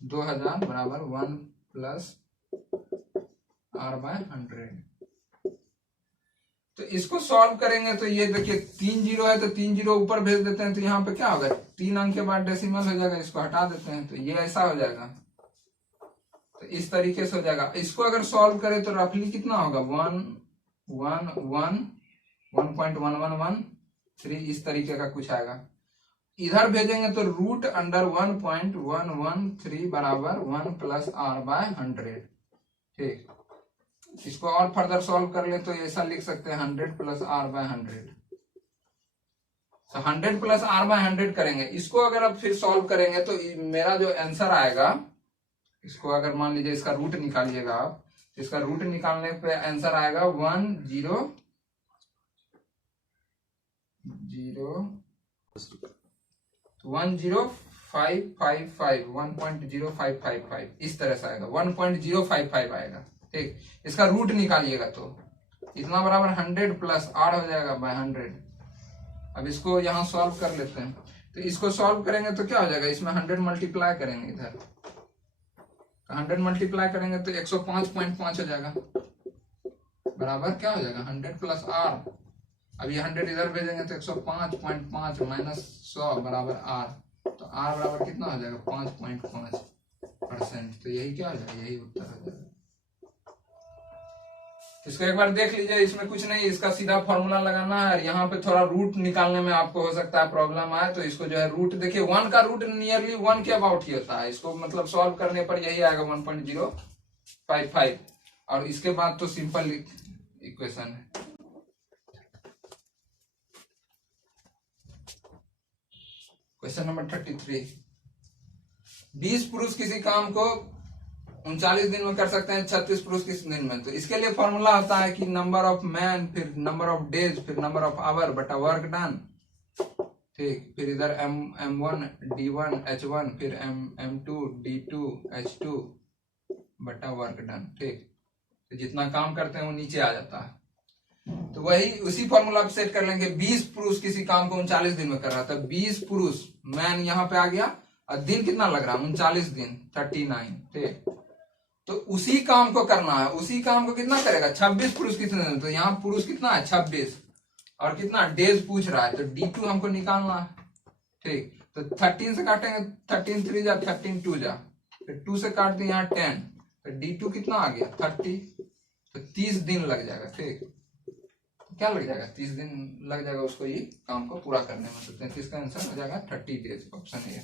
2000 बराबर 1 + R/100। तो इसको सॉल्व करेंगे तो ये देखिए 3 जीरो है, तो 3 जीरो ऊपर भेज देते हैं, तो यहाँ पे क्या होगा 3 अंक के बाद डेसिमल हो जाएगा, इसको हटा देते हैं, तो ये ऐसा हो जाएगा, तो इस तरीके से हो जाएगा। इसको अगर सॉल्व करें तो रफली कितना होगा 1.1113, इस तरीके का कुछ आएगा। इधर भेजेंगे तो √1.113 बराबर 1 + R/100, ठीक। इसको और फर्दर सॉल्व कर ले तो ऐसा लिख सकते हैं 100 + R/100। तो 100 + R/100 करेंगे, इसको अगर अब फिर सॉल्व करेंगे तो मेरा जो आंसर आएगा, इसको अगर मान लीजिए इसका रूट निकालिएगा आप, इसका रूट निकालने पे आंसर आएगा 1.0555, इस तरह से आएगा, 1.055 आएगा, ठीक। इसका रूट निकालिएगा तो इतना बराबर 100 + R हो जाएगा बाय 100। अब इसको यहाँ सॉल्व कर लेते हैं, तो इसको सॉल्व करेंगे तो क्या हो जाएगा, इसमें 100 मल्टीप्लाई करेंगे, इधर 100 मल्टीप्लाई करेंगे तो 105.5 हो जाएगा, बराबर क्या हो जाएगा 100 + R। अब ये 100 इधर भेजेंगे तो 105.5 - 100 बराबर R, तो R बराबर कितना हो जाएगा 5.5%। तो यही क्या हो जाएगा, यही उत्तर हो जाएगा। इसको एक बार देख लीजिए, इसमें कुछ नहीं, इसका सीधा फॉर्मूला लगाना है। यहाँ पे थोड़ा रूट निकालने में आपको हो सकता है प्रॉब्लम आए, तो इसको जो है रूट देखिए 1 का रूट नियरली 1 के अबाउट ही होता है, इसको मतलब सॉल्व करने पर यही आएगा 1.055, और इसके बाद तो सिंपल इक्वेशन है। क्वेश्चन नंबर 33, 20 पुरुष किसी काम को 39 दिन में कर सकते हैं, 36 पुरुष किस दिन में। तो इसके लिए फॉर्मूला होता है कि नंबर ऑफ मैन, फिर नंबर ऑफ डेज, फिर नंबर ऑफ आवर बटा वर्क डन, ठीक। फिर इधर M1 D1 H1, फिर M2 D2 H2 बटा वर्क डन, ठीक। तो जितना काम करते हैं वो नीचे आ जाता है, तो वही उसी फॉर्मूला पे सेट कर लेंगे। 20 पुरुष किसी काम को 39 दिन में कर रहा था, 20 पुरुष मैन यहाँ पे आ गया, और दिन कितना लग रहा है 39 दिन 39, ठीक। तो उसी काम को करना है, उसी काम को कितना करेगा 26 पुरुष कितने दिन, तो यहाँ पुरुष कितना है 26, और कितना डेज पूछ रहा है, तो D2 हमको निकालना है, ठीक। तो 13 से काटेंगे, 13 3 जा 13 2 जा, फिर 2 से काट दिए यहाँ 10, तो D2 कितना आ गया 30, तो 30 दिन लग जाएगा, ठीक। क्या लग जाएगा 30 दिन लग जाएगा उसको ये काम को पूरा करने में, तो 33 का आंसर हो जाएगा 30 डेज, ऑप्शन ए।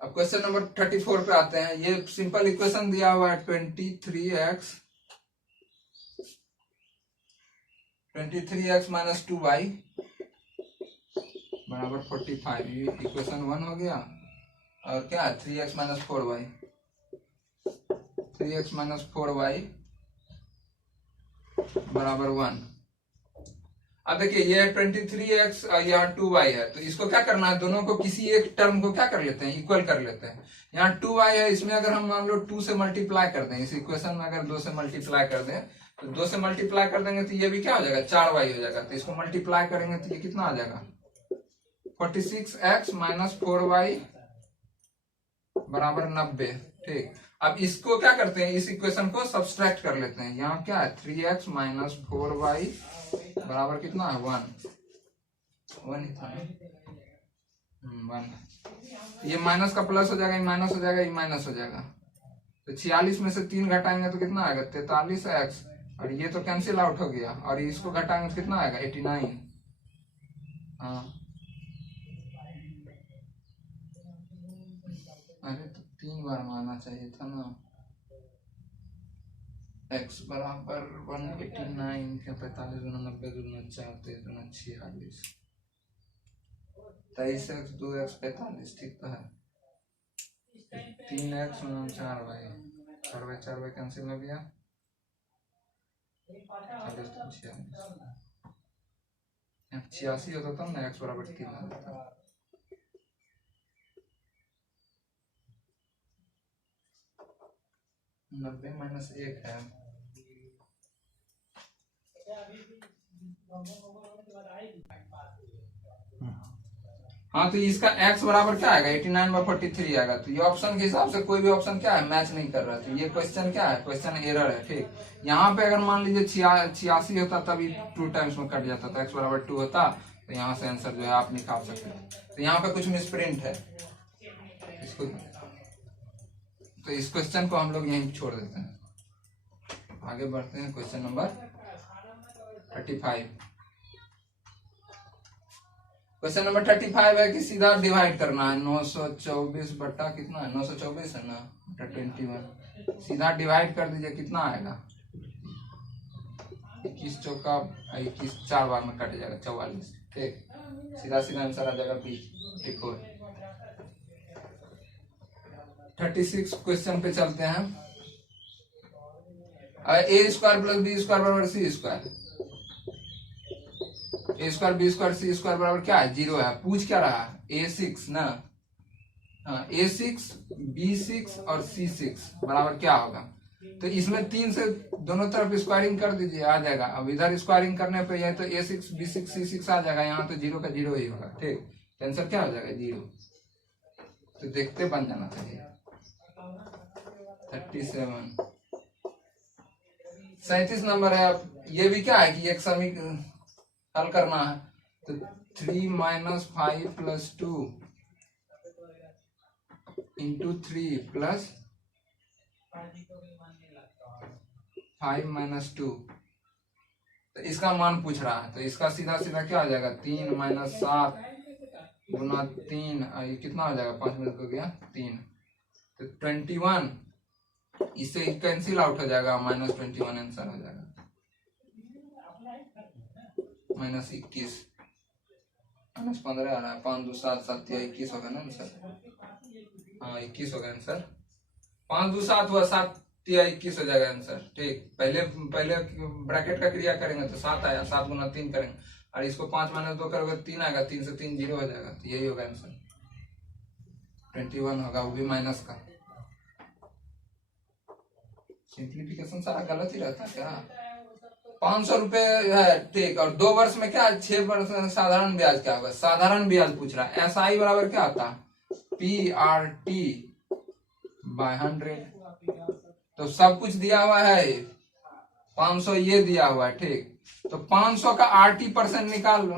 अब क्वेश्चन नंबर 34 पे आते हैं। ये सिंपल इक्वेशन दिया हुआ है 23x 23x माइनस 2y बराबर 45, ये इक्वेशन 1 हो गया। और क्या है 3x minus 4y, 3x minus 4y बराबर 1। अब देखिए ये 23x यहाँ 2y है, तो इसको क्या करना है, दोनों को किसी एक टर्म को क्या कर लेते हैं, इक्वल कर लेते हैं। यहाँ 2y है, इसमें अगर हम मान लो 2 से मल्टीप्लाई कर दें, इस इक्वेशन में अगर 2 से मल्टीप्लाई कर दें, तो 2 से मल्टीप्लाई कर देंगे तो ये भी क्या हो जाएगा 4y हो जाएगा। तो इसको मल्टीप्लाई करेंगे तो ये कितना आ जाएगा 46x माइनस 4y बराबर 90। ठीक, अब इसको क्या करते हैं, इस इक्वेशन को सब्सट्रैक्ट कर लेते हैं। यहाँ क्या है 3x माइनस 4y बराबर कितना है 1 ही था ना 1। ये माइनस का प्लस हो जाएगा, ये माइनस हो जाएगा, ये माइनस हो जाएगा। तो 46 में से 3 घटाएंगे तो कितना आएगा 43x, और ये तो कैंसिल आउट हो गया, और इसको घटाएंगे तो कितना आएगा 89। हाँ अरे तो 3 बार माना चाहिए था ना। x बराबर 189 क्या 45 गुना 90 गुना 4 23 गुना 46 23x 2x 45 ठीक तो है। 3x 4y 4y कैंसिल हो गया 86 होता तब ना x बराबर 3 आ जाता। नब्बे माइनस 1 है। हाँ तो इसका x बराबर क्या आएगा 89/43 आएगा। तो ये ऑप्शन के हिसाब से कोई भी ऑप्शन क्या है मैच नहीं कर रहा। तो ये क्वेश्चन क्या है, क्वेश्चन एरर है। ठीक, यहाँ पे अगर मान लीजिए 86 होता तभी 2 टाइम्स में कट जाता, तो x बराबर 2 होता, तो यहाँ से आंसर जो है आप निकाल सकते हैं। तो यहाँ पे कुछ मिसप्रिंट है इसको, तो इस क्वेश्चन को हम लोग यहीं छोड़ देते हैं। आगे बढ़ते हैं क्वेश्चन नंबर 35। क्वेश्चन नंबर 35 है कि सीधा डिवाइड करना है 924 बट्टा कितना है 924 है ना बट्टा 21। सीधा डिवाइड कर दीजिए कितना आएगा 21 चौका 21 4 बार में कट जाएगा 44। ठीक, सीधा सीधा आंसर आ जाएगा बी। ठीक हो 36 क्वेश्चन पे चलते हैं। ए स्क्वायर प्लस बी स्क्वायर बराबर सी स्क्वायर, ए स्क्वायर बी स्क्वायर सी स्क्वायर बराबर क्या है 0 है। पूछ क्या रहा है A6 ना, हाँ A6 B6 और C6 बराबर क्या होगा। तो इसमें 3 से दोनों तरफ स्क्वायरिंग कर दीजिए आ जाएगा। अब इधर स्क्वायरिंग करने पे यह तो A6 B6 C6 आ जाएगा, यहाँ तो 0 का 0 ही होगा। ठीक, आंसर क्या हो जाएगा 0। तो देखते बन जाना चाहिए 37। 37 नंबर है। अब ये भी क्या है कि एक समीकरण हल करना है, तो 3 minus 5 plus 2 into 3 plus 5 minus 2, तो इसका मान पूछ रहा है। तो इसका सीधा सीधा क्या हो जाएगा 3 माइनस 7 गुना 3, ये कितना हो जाएगा 5 मिनट हो गया 3, तो 21 इससे कैंसिल आउट हो जाएगा -21 आंसर हो जाएगा -21 -15 आ रहा है 5 2 7 7 21 होगा ना आंसर। हाँ 21 होगा आंसर, 5 2 7 हुआ 7 21 हो जाएगा आंसर। ठीक, पहले ब्रैकेट का क्रिया करेंगे तो 7 आया, 7 गुना 3 करेंगे, और इसको 5 माइनस 2 करोगे 3 आएगा, 3 से 3 0 हो जाएगा। तो यही होगा आंसर 21 होगा, वो भी माइनस का। सिंप्लीफिकेशन सारा गलत ही रहता है क्या। 500 रुपए है। ठीक, और 2 वर्ष में क्या 6% साधारण ब्याज क्या होगा, साधारण ब्याज पूछ रहा है। SI बराबर क्या आता है PRT/100। तो सब कुछ दिया हुआ है 500 ये दिया हुआ है। ठीक, तो 500 का RT% निकाल लो।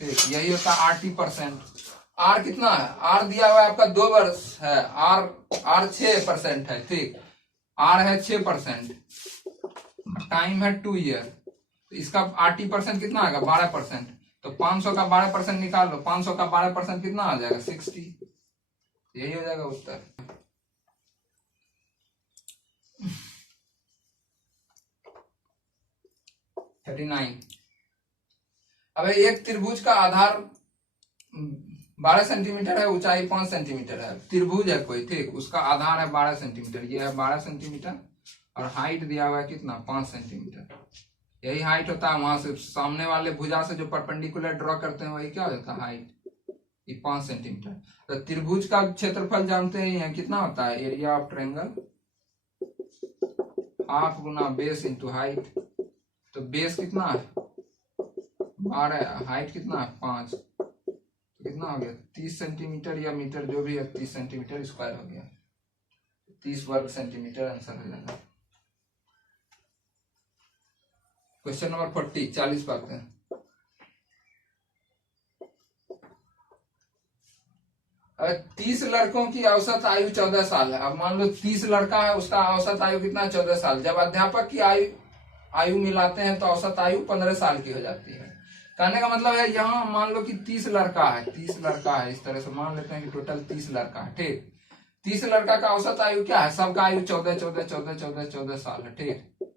ठीक, यही होता है RT%। R कितना है, R दिया हुआ है आपका 2 वर्ष है, R 6% है। ठीक, R है 6%, टाइम है 2 ईयर, तो इसका RT% कितना आएगा 12%। तो 500 का 12% निकाल लो, 500 का 12% कितना आ जाएगा 60। यही हो जाएगा उत्तर। अब एक त्रिभुज का आधार 12 सेंटीमीटर है, ऊंचाई 5 सेंटीमीटर है। त्रिभुज है कोई, ठीक, उसका आधार है 12 सेंटीमीटर, ये है 12 सेंटीमीटर और हाइट दिया हुआ है कितना, 5 सेंटीमीटर। यही हाइट होता है, वहां से सामने वाले भुजा से जो परपेंडिकुलर ड्रॉ करते हैं वही क्या हो जाता है, हाइट, ये 5 सेंटीमीटर। तो त्रिभुज का क्षेत्रफल जानते ही हैं कितना होता है, area of triangle half Guna base into height. तो बेस कितना है 12, हाइट कितना है 5, तो कितना हो गया 30 सेंटीमीटर या मीटर जो भी है, 30 सेंटीमीटर स्क्वायर हो गया, 30 वर्ग सेंटीमीटर आंसर हो जाएगा। क्वेश्चन नंबर 40, 40 पाते हैं। अब 30 लड़कों की औसत आयु 14 साल है। अब मान लो 30 लड़का है, उसका औसत आयु कितना, 14 साल। जब अध्यापक की आयु मिलाते हैं तो औसत आयु 15 साल की हो जाती है। कहने का मतलब है यहाँ मान लो कि 30 लड़का है, 30 लड़का है, इस तरह से मान लेते हैं कि टोटल 30 लड़का है, ठीक। 30 लड़का का औसत आयु क्या है, सबका आयु 14 14 14 14 14 साल है, ठीक।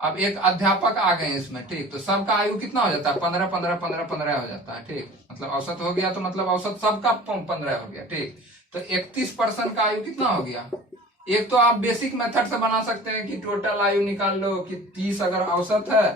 अब एक अध्यापक आ गए इसमें, ठीक, तो सबका आयु कितना हो जाता है, 15 15 15 15 हो जाता है, ठीक। मतलब औसत हो गया तो मतलब औसत सबका 15 हो गया, ठीक। तो 31% का आयु कितना हो गया। एक तो आप बेसिक मेथड से बना सकते हैं कि टोटल आयु निकाल लो कि 30 अगर औसत है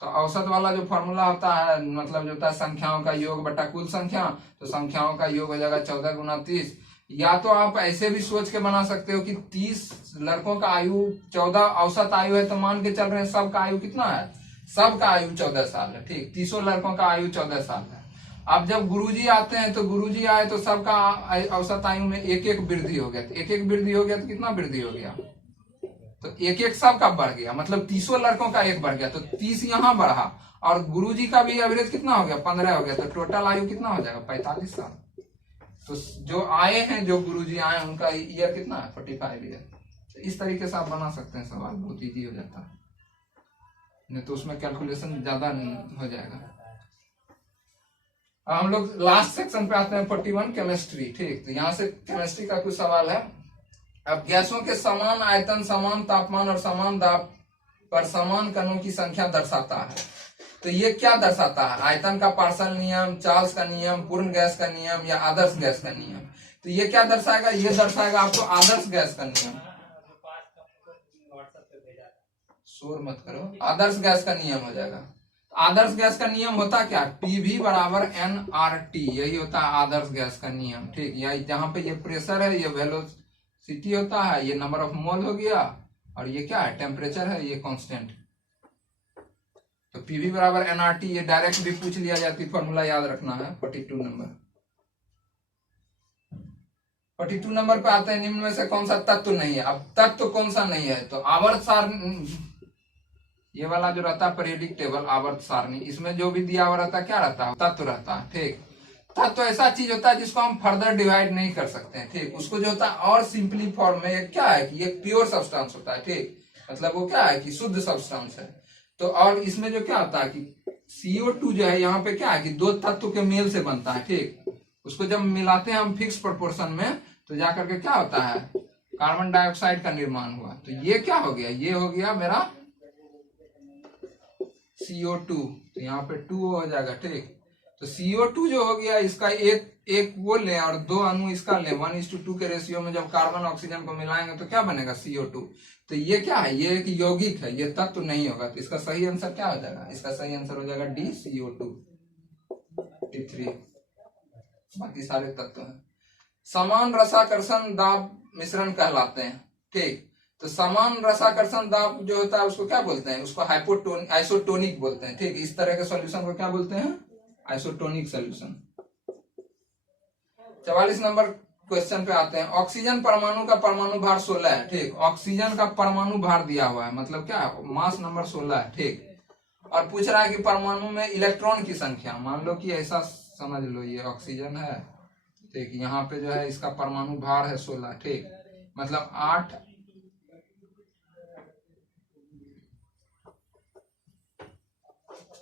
तो औसत वाला जो फॉर्मूला होता है, मतलब जो होता है संख्याओं का योग बटा कुल संख्या, तो संख्याओं का योग हो जाएगा 14 गुना 30। या तो आप ऐसे भी सोच के बना सकते हो कि 30 लड़कों का आयु 14 औसत आयु है, तो मान के चल रहे हैं सबका आयु कितना है, सबका आयु 14 साल है, ठीक। 30 लड़कों का आयु 14 साल है। अब जब गुरुजी आते हैं तो गुरुजी आए तो सबका औसत आयु में एक एक वृद्धि हो गया, तो एक एक वृद्धि हो गया तो कितना वृद्धि हो गया, तो एक एक सबका बढ़ गया, मतलब 30 लड़कों का एक बढ़ गया, तो 30 यहाँ बढ़ा और गुरुजी का भी एवरेज कितना हो गया, 15 हो गया, तो टोटल आयु कितना हो जाएगा, 45 साल। तो जो आए हैं, जो गुरुजी आए उनका ईयर कितना है, 45 ईयर। तो इस तरीके से आप बना सकते हैं, सवाल बहुत इजी हो जाता है, नहीं तो उसमें कैलकुलेशन ज्यादा हो जाएगा। अब हम लोग लास्ट सेक्शन पे आते हैं, 41 केमिस्ट्री, ठीक। तो यहाँ से केमिस्ट्री का कुछ सवाल है। अब गैसों के समान आयतन, समान तापमान और समान दाब पर समान कणों की संख्या दर्शाता है। तो ये क्या दर्शाता है, आयतन का पार्सल नियम, चार्ल्स का नियम, पूर्ण गैस का नियम या आदर्श गैस का नियम। तो ये क्या दर्शाएगा, ये दर्शाएगा आपको आदर्श गैस का नियम। शोर मत करो, आदर्श गैस का नियम हो जाएगा। आदर्श गैस का नियम होता क्या, PV बराबर nRT, यही होता है आदर्श गैस का नियम, ठीक। या जहां पे ये प्रेशर है, ये वेलोसिटी होता है, ये नंबर ऑफ मोल हो गया, और ये क्या है, टेम्परेचर है, ये कांस्टेंट। तो PV बराबर nRT, ये डायरेक्ट भी पूछ लिया जाती, फॉर्मूला याद रखना है। 42 नंबर, 42 नंबर पे आते हैं, निम्न में से कौन सा तत्व नहीं है। अब तत्व कौन सा नहीं है, तो आवर्त सारणी, ये वाला जो रहता है पीरियोडिक टेबल, आवर्त सारणी, इसमें जो भी दिया हुआ रहता है क्या रहता है, तत्व रहता है, ठीक। तत्व ऐसा चीज होता है जिसको हम फर्दर डिवाइड नहीं कर सकते हैं, ठीक। उसको जो होता है और सिंपली फॉर्म में क्या है कि ये प्योर सब्सटेंस होता है, ठीक। मतलब वो क्या है कि शुद्ध सब्सटेंस है। तो और इसमें जो क्या होता है कि CO2 जो है यहाँ पे क्या है कि दो तत्व के मेल से बनता है, ठीक। उसको जब मिलाते हैं हम फिक्स प्रोपोर्शन में, तो जाकर के क्या होता है, कार्बन डाइऑक्साइड का निर्माण हुआ। तो ये क्या हो गया, ये हो गया मेरा CO2, तो यहाँ पे 2 हो जाएगा, ठीक। तो CO2 जो हो गया, इसका एक वो लें और 2 अणु इसका लें, 1:2 के रेशियो में जब कार्बन ऑक्सीजन को मिलाएंगे तो क्या बनेगा, CO2। तो ये क्या है, ये एक यौगिक है, ये तत्व नहीं होगा। तो इसका सही आंसर क्या हो जाएगा, इसका सही आंसर हो जाएगा D, CO2, T3, बाकी सारे तत्व हैं। समान रसाकर्षण दाब मिश्रण कहलाते हैं, ठीक। तो समान रसाकर्षण दाब जो होता है उसको क्या बोलते हैं, उसको आइसोटोनिक बोलते हैं, ठीक। इस तरह के सॉल्यूशन को क्या बोलते हैं, आइसोटोनिक सॉल्यूशन। 44 नंबर क्वेश्चन पे आते हैं। ऑक्सीजन परमाणु का परमाणु भार 16 है, ठीक। ऑक्सीजन का परमाणु भार दिया हुआ है, मतलब क्या, मास नंबर 16 है, ठीक। और पूछ रहा है कि परमाणु में इलेक्ट्रॉन की संख्या, मान लो कि ऐसा समझ लो ये ऑक्सीजन है, ठीक। यहाँ पे जो है इसका परमाणु भार है 16, ठीक। मतलब 8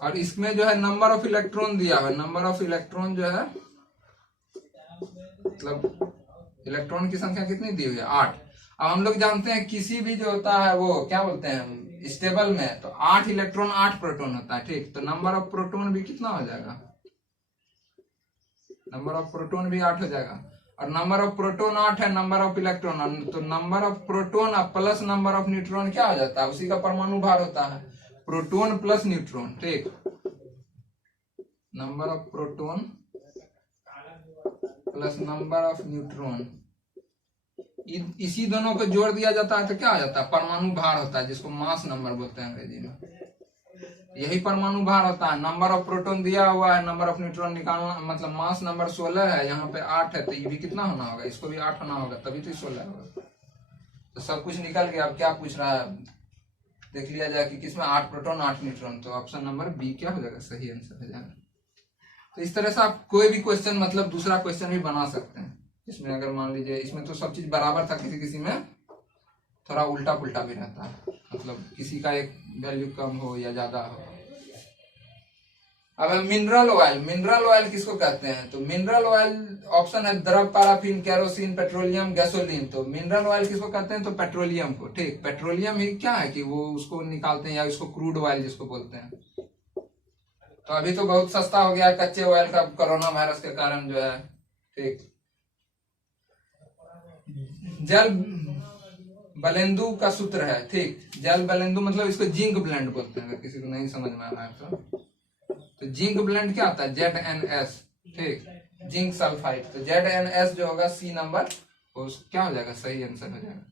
और इसमें जो है नंबर ऑफ इलेक्ट्रॉन दिया हुआ है, नंबर ऑफ इलेक्ट्रॉन जो है मतलब इलेक्ट्रॉन की संख्या कितनी दी हुई है, 8। अब हम लोग जानते हैं किसी भी जो होता है वो क्या बोलते हैं स्टेबल में, तो 8 इलेक्ट्रॉन 8 प्रोटॉन होता है, ठीक। तो नंबर ऑफ प्रोटॉन भी कितना हो जाएगा, नंबर ऑफ प्रोटॉन भी 8 हो जाएगा। और नंबर ऑफ प्रोटॉन 8 है, नंबर ऑफ इलेक्ट्रॉन, तो number of proton plus number of neutron क्या हो जाता है, उसी का परमाणु भार होता है, प्रोटॉन प्लस न्यूट्रॉन, ठीक। Number of proton plus number of neutron, इसी दोनों को जोड़ दिया जाता है तो क्या हो जाता है, परमाणु भार होता है, जिसको मास नंबर बोलते हैं अंग्रेजी में। यही परमाणु भार होता है। नंबर ऑफ प्रोटॉन दिया हुआ है, नंबर ऑफ न्यूट्रॉन निकालना, मतलब मास नंबर 16 है, यहाँ पे 8 है, तो ये भी कितना होना होगा, इसको भी 8 होना होगा, तभी तो 16 होगा। तो सब कुछ निकल गया। अब क्या पूछ रहा है देख लिया जाए कि किसमें 8 प्रोटॉन 8 न्यूट्रॉन, तो ऑप्शन नंबर बी क्या हो जाएगा, सही आंसर हो जाएगा। तो इस तरह से आप कोई भी क्वेश्चन मतलब दूसरा क्वेश्चन भी बना सकते हैं। इसमें अगर मान लीजिए इसमें तो सब चीज बराबर था, किसी किसी में थोड़ा उल्टा पुल्टा भी रहता है, मतलब किसी का एक वैल्यू कम हो या ज्यादा हो। अब मिनरल ऑयल, मिनरल ऑयल किसको कहते हैं, तो मिनरल ऑयल ऑप्शन है द्रव, पैराफिन, केरोसिन, पेट्रोलियम, गैसोलीन। तो मिनरल ऑयल किसको कहते हैं, तो पेट्रोलियम को, ठीक। पेट्रोलियम ही क्या है कि वो उसको निकालते हैं, या उसको क्रूड ऑयल जिसको बोलते हैं। तो अभी तो बहुत सस्ता हो गया है कच्चे ऑयल का, कोरोना वायरस के कारण जो है, ठीक। जल बलेंदु का सूत्र है, ठीक। जल बलेंदु मतलब इसको जिंक ब्लेंड बोलते हैं, अगर किसी को नहीं समझ में आ रहा है तो जिंक ब्लेंड क्या आता है, ZnS, ठीक, जिंक सल्फाइड। तो ZnS जो होगा सी नंबर, वो क्या हो जाएगा, सही आंसर हो जाएगा।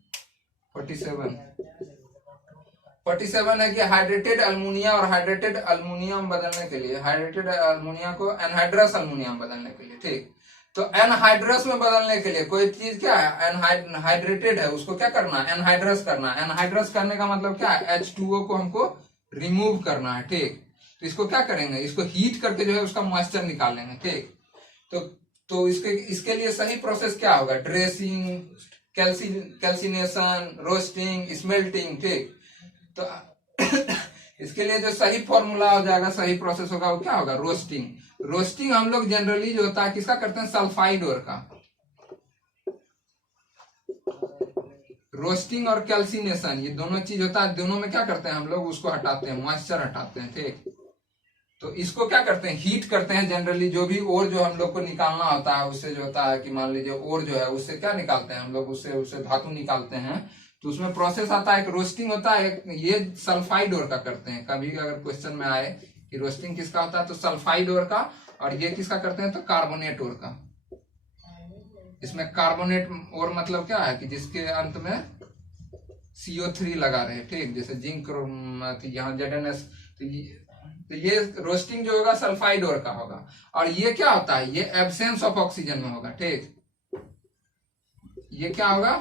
47 है कि हाइड्रेटेड अल्मुनिया और हाइड्रेटेड अल्मुनियम बदलने के लिए, हाइड्रेटेड अल्मुनिया को एनहाइड्रस अल्मुनियम बदलने के लिए, ठीक। तो एनहाइड्रस में बदलने के लिए कोई चीज क्या है, एनहाइड्रेटेड है, उसको क्या करना है, एनहाइड्रस करना है। एनहाइड्रस करने का मतलब क्या है, H2O को हमको रिमूव करना है, ठीक। तो इसको क्या करेंगे, इसको हीट करके जो है उसका मॉइस्चर निकालेंगे, ठीक। तो इसके लिए सही प्रोसेस क्या होगा, ड्रेसिंग, कैल्सिनेशन, रोस्टिंग, स्मेल्टिंग, ठीक। तो इसके लिए जो सही फॉर्मूला हो जाएगा, सही प्रोसेस होगा, वो क्या होगा, रोस्टिंग। रोस्टिंग हम लोग जनरली जो होता है किसका करते हैं, सल्फाइड ओर का। रोस्टिंग और कैल्सिनेशन ये दोनों चीज होता है, दोनों में क्या करते हैं हम लोग, उसको हटाते हैं, मॉइस्चर हटाते हैं, ठीक। तो इसको क्या करते हैं, हीट करते हैं जनरली। जो भी ओर जो हम लोग को निकालना होता है, उससे जो होता है कि मान लीजिए ओर जो है उससे क्या निकालते हैं हम लोग, उससे धातु निकालते हैं। तो उसमें प्रोसेस आता है, एक रोस्टिंग होता है, ये सल्फाइड ओर का करते हैं। कभी अगर क्वेश्चन में आए कि रोस्टिंग किसका होता है, तो सल्फाइड ओर का। और ये किसका करते हैं, तो कार्बोनेट ओर का। इसमें कार्बोनेट ओर मतलब क्या है कि जिसके अंत में CO3 लगा रहे हैं, ठीक। जैसे जिंक, यहाँ ZnS, तो ये रोस्टिंग जो होगा सल्फाइड ओर का होगा। और ये क्या होता है, ये एब्सेंस ऑफ ऑक्सीजन में होगा, ठीक। ये क्या होगा,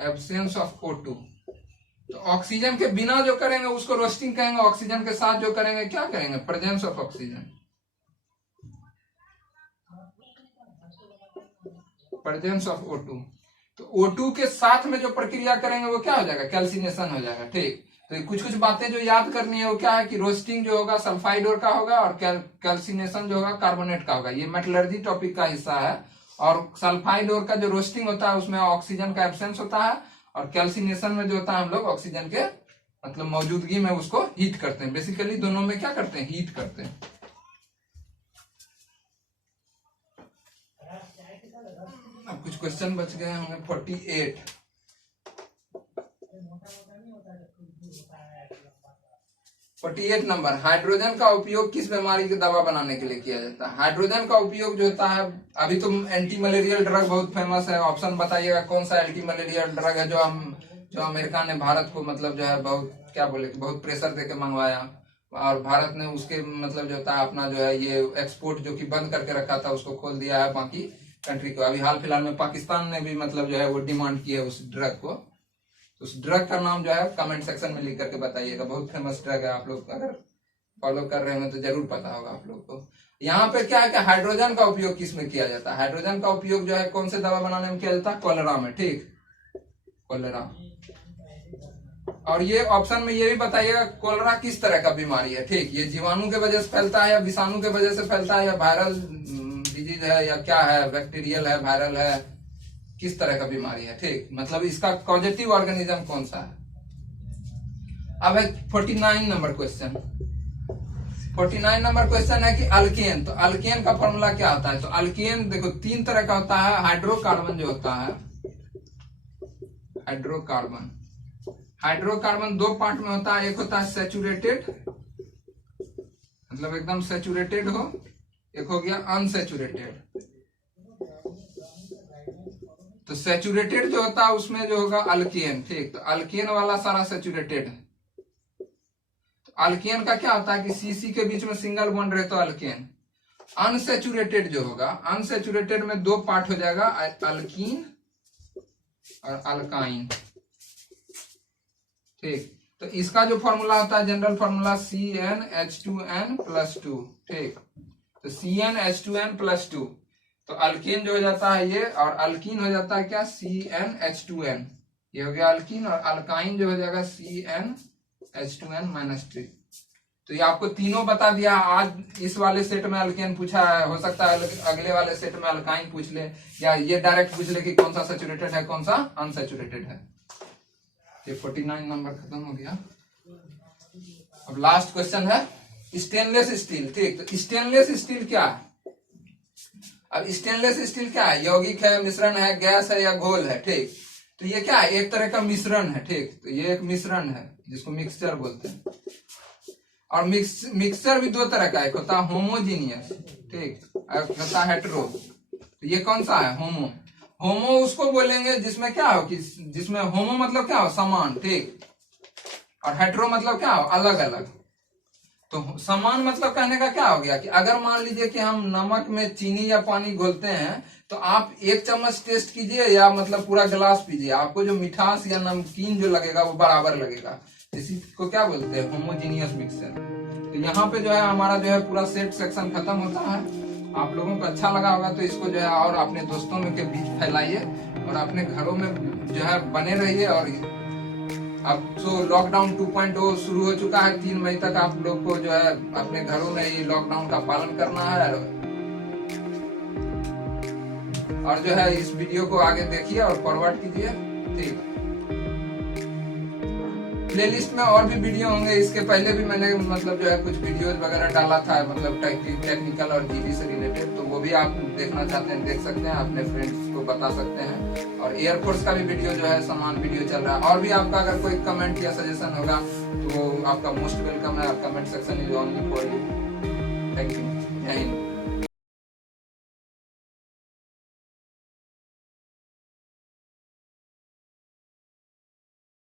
एब्सेंस ऑफ O2। तो ऑक्सीजन के बिना जो करेंगे उसको रोस्टिंग कहेंगे, ऑक्सीजन के साथ जो करेंगे क्या करेंगे, presence of oxygen, presence of O2। तो O2 के साथ में जो प्रक्रिया करेंगे वो क्या हो जाएगा, कैल्सिनेशन हो जाएगा, ठीक। तो कुछ कुछ बातें जो याद करनी है वो क्या है कि रोस्टिंग जो होगा सल्फाइड ओर का होगा, और कैल्सिनेशन जो होगा कार्बोनेट का होगा। ये मेटलर्जी टॉपिक का हिस्सा है। और सल्फाइड ओर का जो रोस्टिंग होता है उसमें ऑक्सीजन का एब्सेंस होता है, और कैल्सिनेशन में जो होता है हम लोग ऑक्सीजन के मतलब मौजूदगी में उसको हीट करते हैं। बेसिकली दोनों में क्या करते हैं, हीट करते हैं। अब कुछ क्वेश्चन बच गए होंगे। 48 नंबर, हाइड्रोजन का उपयोग किस बीमारी की दवा बनाने के लिए किया जाता है। हाइड्रोजन का उपयोग जो होता है, अभी तो एंटी मलेरियल ड्रग बहुत फेमस है। ऑप्शन बताइएगा कौन सा एंटी मलेरियल ड्रग है जो अमेरिका ने भारत को मतलब जो है बहुत क्या बोले बहुत प्रेशर देके मंगवाया, और भारत ने उसके मतलब जो होता है अपना जो है ये एक्सपोर्ट जो कि बंद करके रखा था उसको खोल दिया है बाकी कंट्री को। अभी हाल फिलहाल में पाकिस्तान ने भी मतलब जो है वो डिमांड की है उस ड्रग को। उस ड्रग का नाम जो है कमेंट सेक्शन में लिख करके बताइएगा। बहुत फेमस ड्रग है, आप लोग अगर फॉलो कर रहे हैं तो जरूर पता होगा आप लोग को। यहाँ पे क्या है कि हाइड्रोजन का उपयोग किस में किया जाता है। हाइड्रोजन का उपयोग जो है कौन से दवा बनाने में किया जाता है, कोलेरा में, ठीक, कोलेरा। और ये ऑप्शन में ये भी बताइएगा कोलेरा किस तरह का बीमारी है, ठीक। ये जीवाणु के वजह से फैलता है या विषाणु के वजह से फैलता है या वायरल डिजीज है या क्या है, बैक्टीरियल है, वायरल है, किस तरह का बीमारी है, ठीक, मतलब इसका कॉजेटिव ऑर्गेनिज्म कौन सा है। अब है 49 नंबर क्वेश्चन। 49 नंबर क्वेश्चन है कि अल्केन, तो अल्केन का फॉर्मूला क्या होता है। तो अल्केन देखो 3 तरह का होता है। हाइड्रोकार्बन जो होता है, हाइड्रोकार्बन, हाइड्रोकार्बन 2 पार्ट में होता है। एक होता है सैचुरेटेड, मतलब एकदम सैचुरेटेड हो, एक हो गया अनसैचुरेटेड। तो सैचुरेटेड जो होता है उसमें जो होगा अल्केन, ठीक, तो अल्केन वाला सारा सैचुरेटेड है। तो अल्केन का क्या होता है कि सीसी के बीच में सिंगल बॉन्ड रहे तो अल्केन। अनसैचुरेटेड जो होगा, अनसैचुरेटेड में 2 पार्ट हो जाएगा, अल्कीन और अल्काइन, ठीक। तो इसका जो फॉर्मूला होता है जनरल फॉर्मूला CnH2n+2, ठीक, तो CnH2n+2, तो अल्कीन जो हो जाता है ये, और अल्कीन हो जाता है क्या CnH2n, ये हो गया अल्कीन, और अल्काइन जो हो जाएगा CnH2n-3। तो ये आपको तीनों बता दिया। आज इस वाले सेट में अल्केन पूछा है, हो सकता है अगले वाले सेट में अल्काइन पूछ ले, या ये डायरेक्ट पूछ ले कि कौन सा सैचुरेटेड है कौन सा अनसैचुरेटेड है। ये 49 नंबर खत्म हो गया। अब लास्ट क्वेश्चन है स्टेनलेस स्टील, ठीक, तो स्टेनलेस स्टील क्या है। अब स्टेनलेस स्टील क्या है, यौगिक है, मिश्रण है, गैस है या घोल है, ठीक। तो ये क्या है, एक तरह का मिश्रण है, ठीक, तो ये एक मिश्रण है जिसको मिक्सचर बोलते हैं। और मिक्सचर भी 2 तरह का, एक होता है होमोजीनियस, ठीक, और होता है हेटेरो। तो ये कौन सा है, होमो। होमो उसको बोलेंगे जिसमें क्या हो कि जिसमें होमो मतलब क्या हो, समान, ठीक, और हेटेरो मतलब क्या हो, अलग अलग। तो समान मतलब कहने का क्या हो गया कि अगर मान लीजिए कि हम नमक में चीनी या पानी घोलते हैं, तो आप 1 चम्मच टेस्ट कीजिए या मतलब पूरा गिलास पीजिए, आपको जो मिठास या नमकीन जो लगेगा वो बराबर लगेगा। इसी को क्या बोलते हैं, होमोजीनियस मिक्सचर। तो यहाँ पे जो है हमारा जो है पूरा सेट सेक्शन खत्म होता है। आप लोगों को अच्छा लगा होगा तो इसको जो है और अपने दोस्तों में के बीच फैलाइए, और अपने घरों में जो है बने रहिए। और अब तो लॉकडाउन 2.0 शुरू हो चुका है, 3 मई तक आप लोग को जो है अपने घरों में ये लॉकडाउन का पालन करना है। और जो है इस वीडियो को आगे देखिए और फॉरवर्ड कीजिए, ठीक। प्लेलिस्ट में और भी वीडियो होंगे, इसके पहले भी मैंने मतलब जो है कुछ वीडियोस वगैरह डाला था, मतलब टेक्निकल और जीडी से रिलेटेड, तो वो भी आप देखना चाहते हैं देख सकते हैं, अपने फ्रेंड्स को बता सकते हैं। और एयरफोर्स का भी वीडियो जो है समान वीडियो चल रहा है। और भी आपका अगर कोई कमेंट या सजेशन होगा तो आपका मोस्ट वेलकम है, comment section is only for you. Thank you, जय हिंद।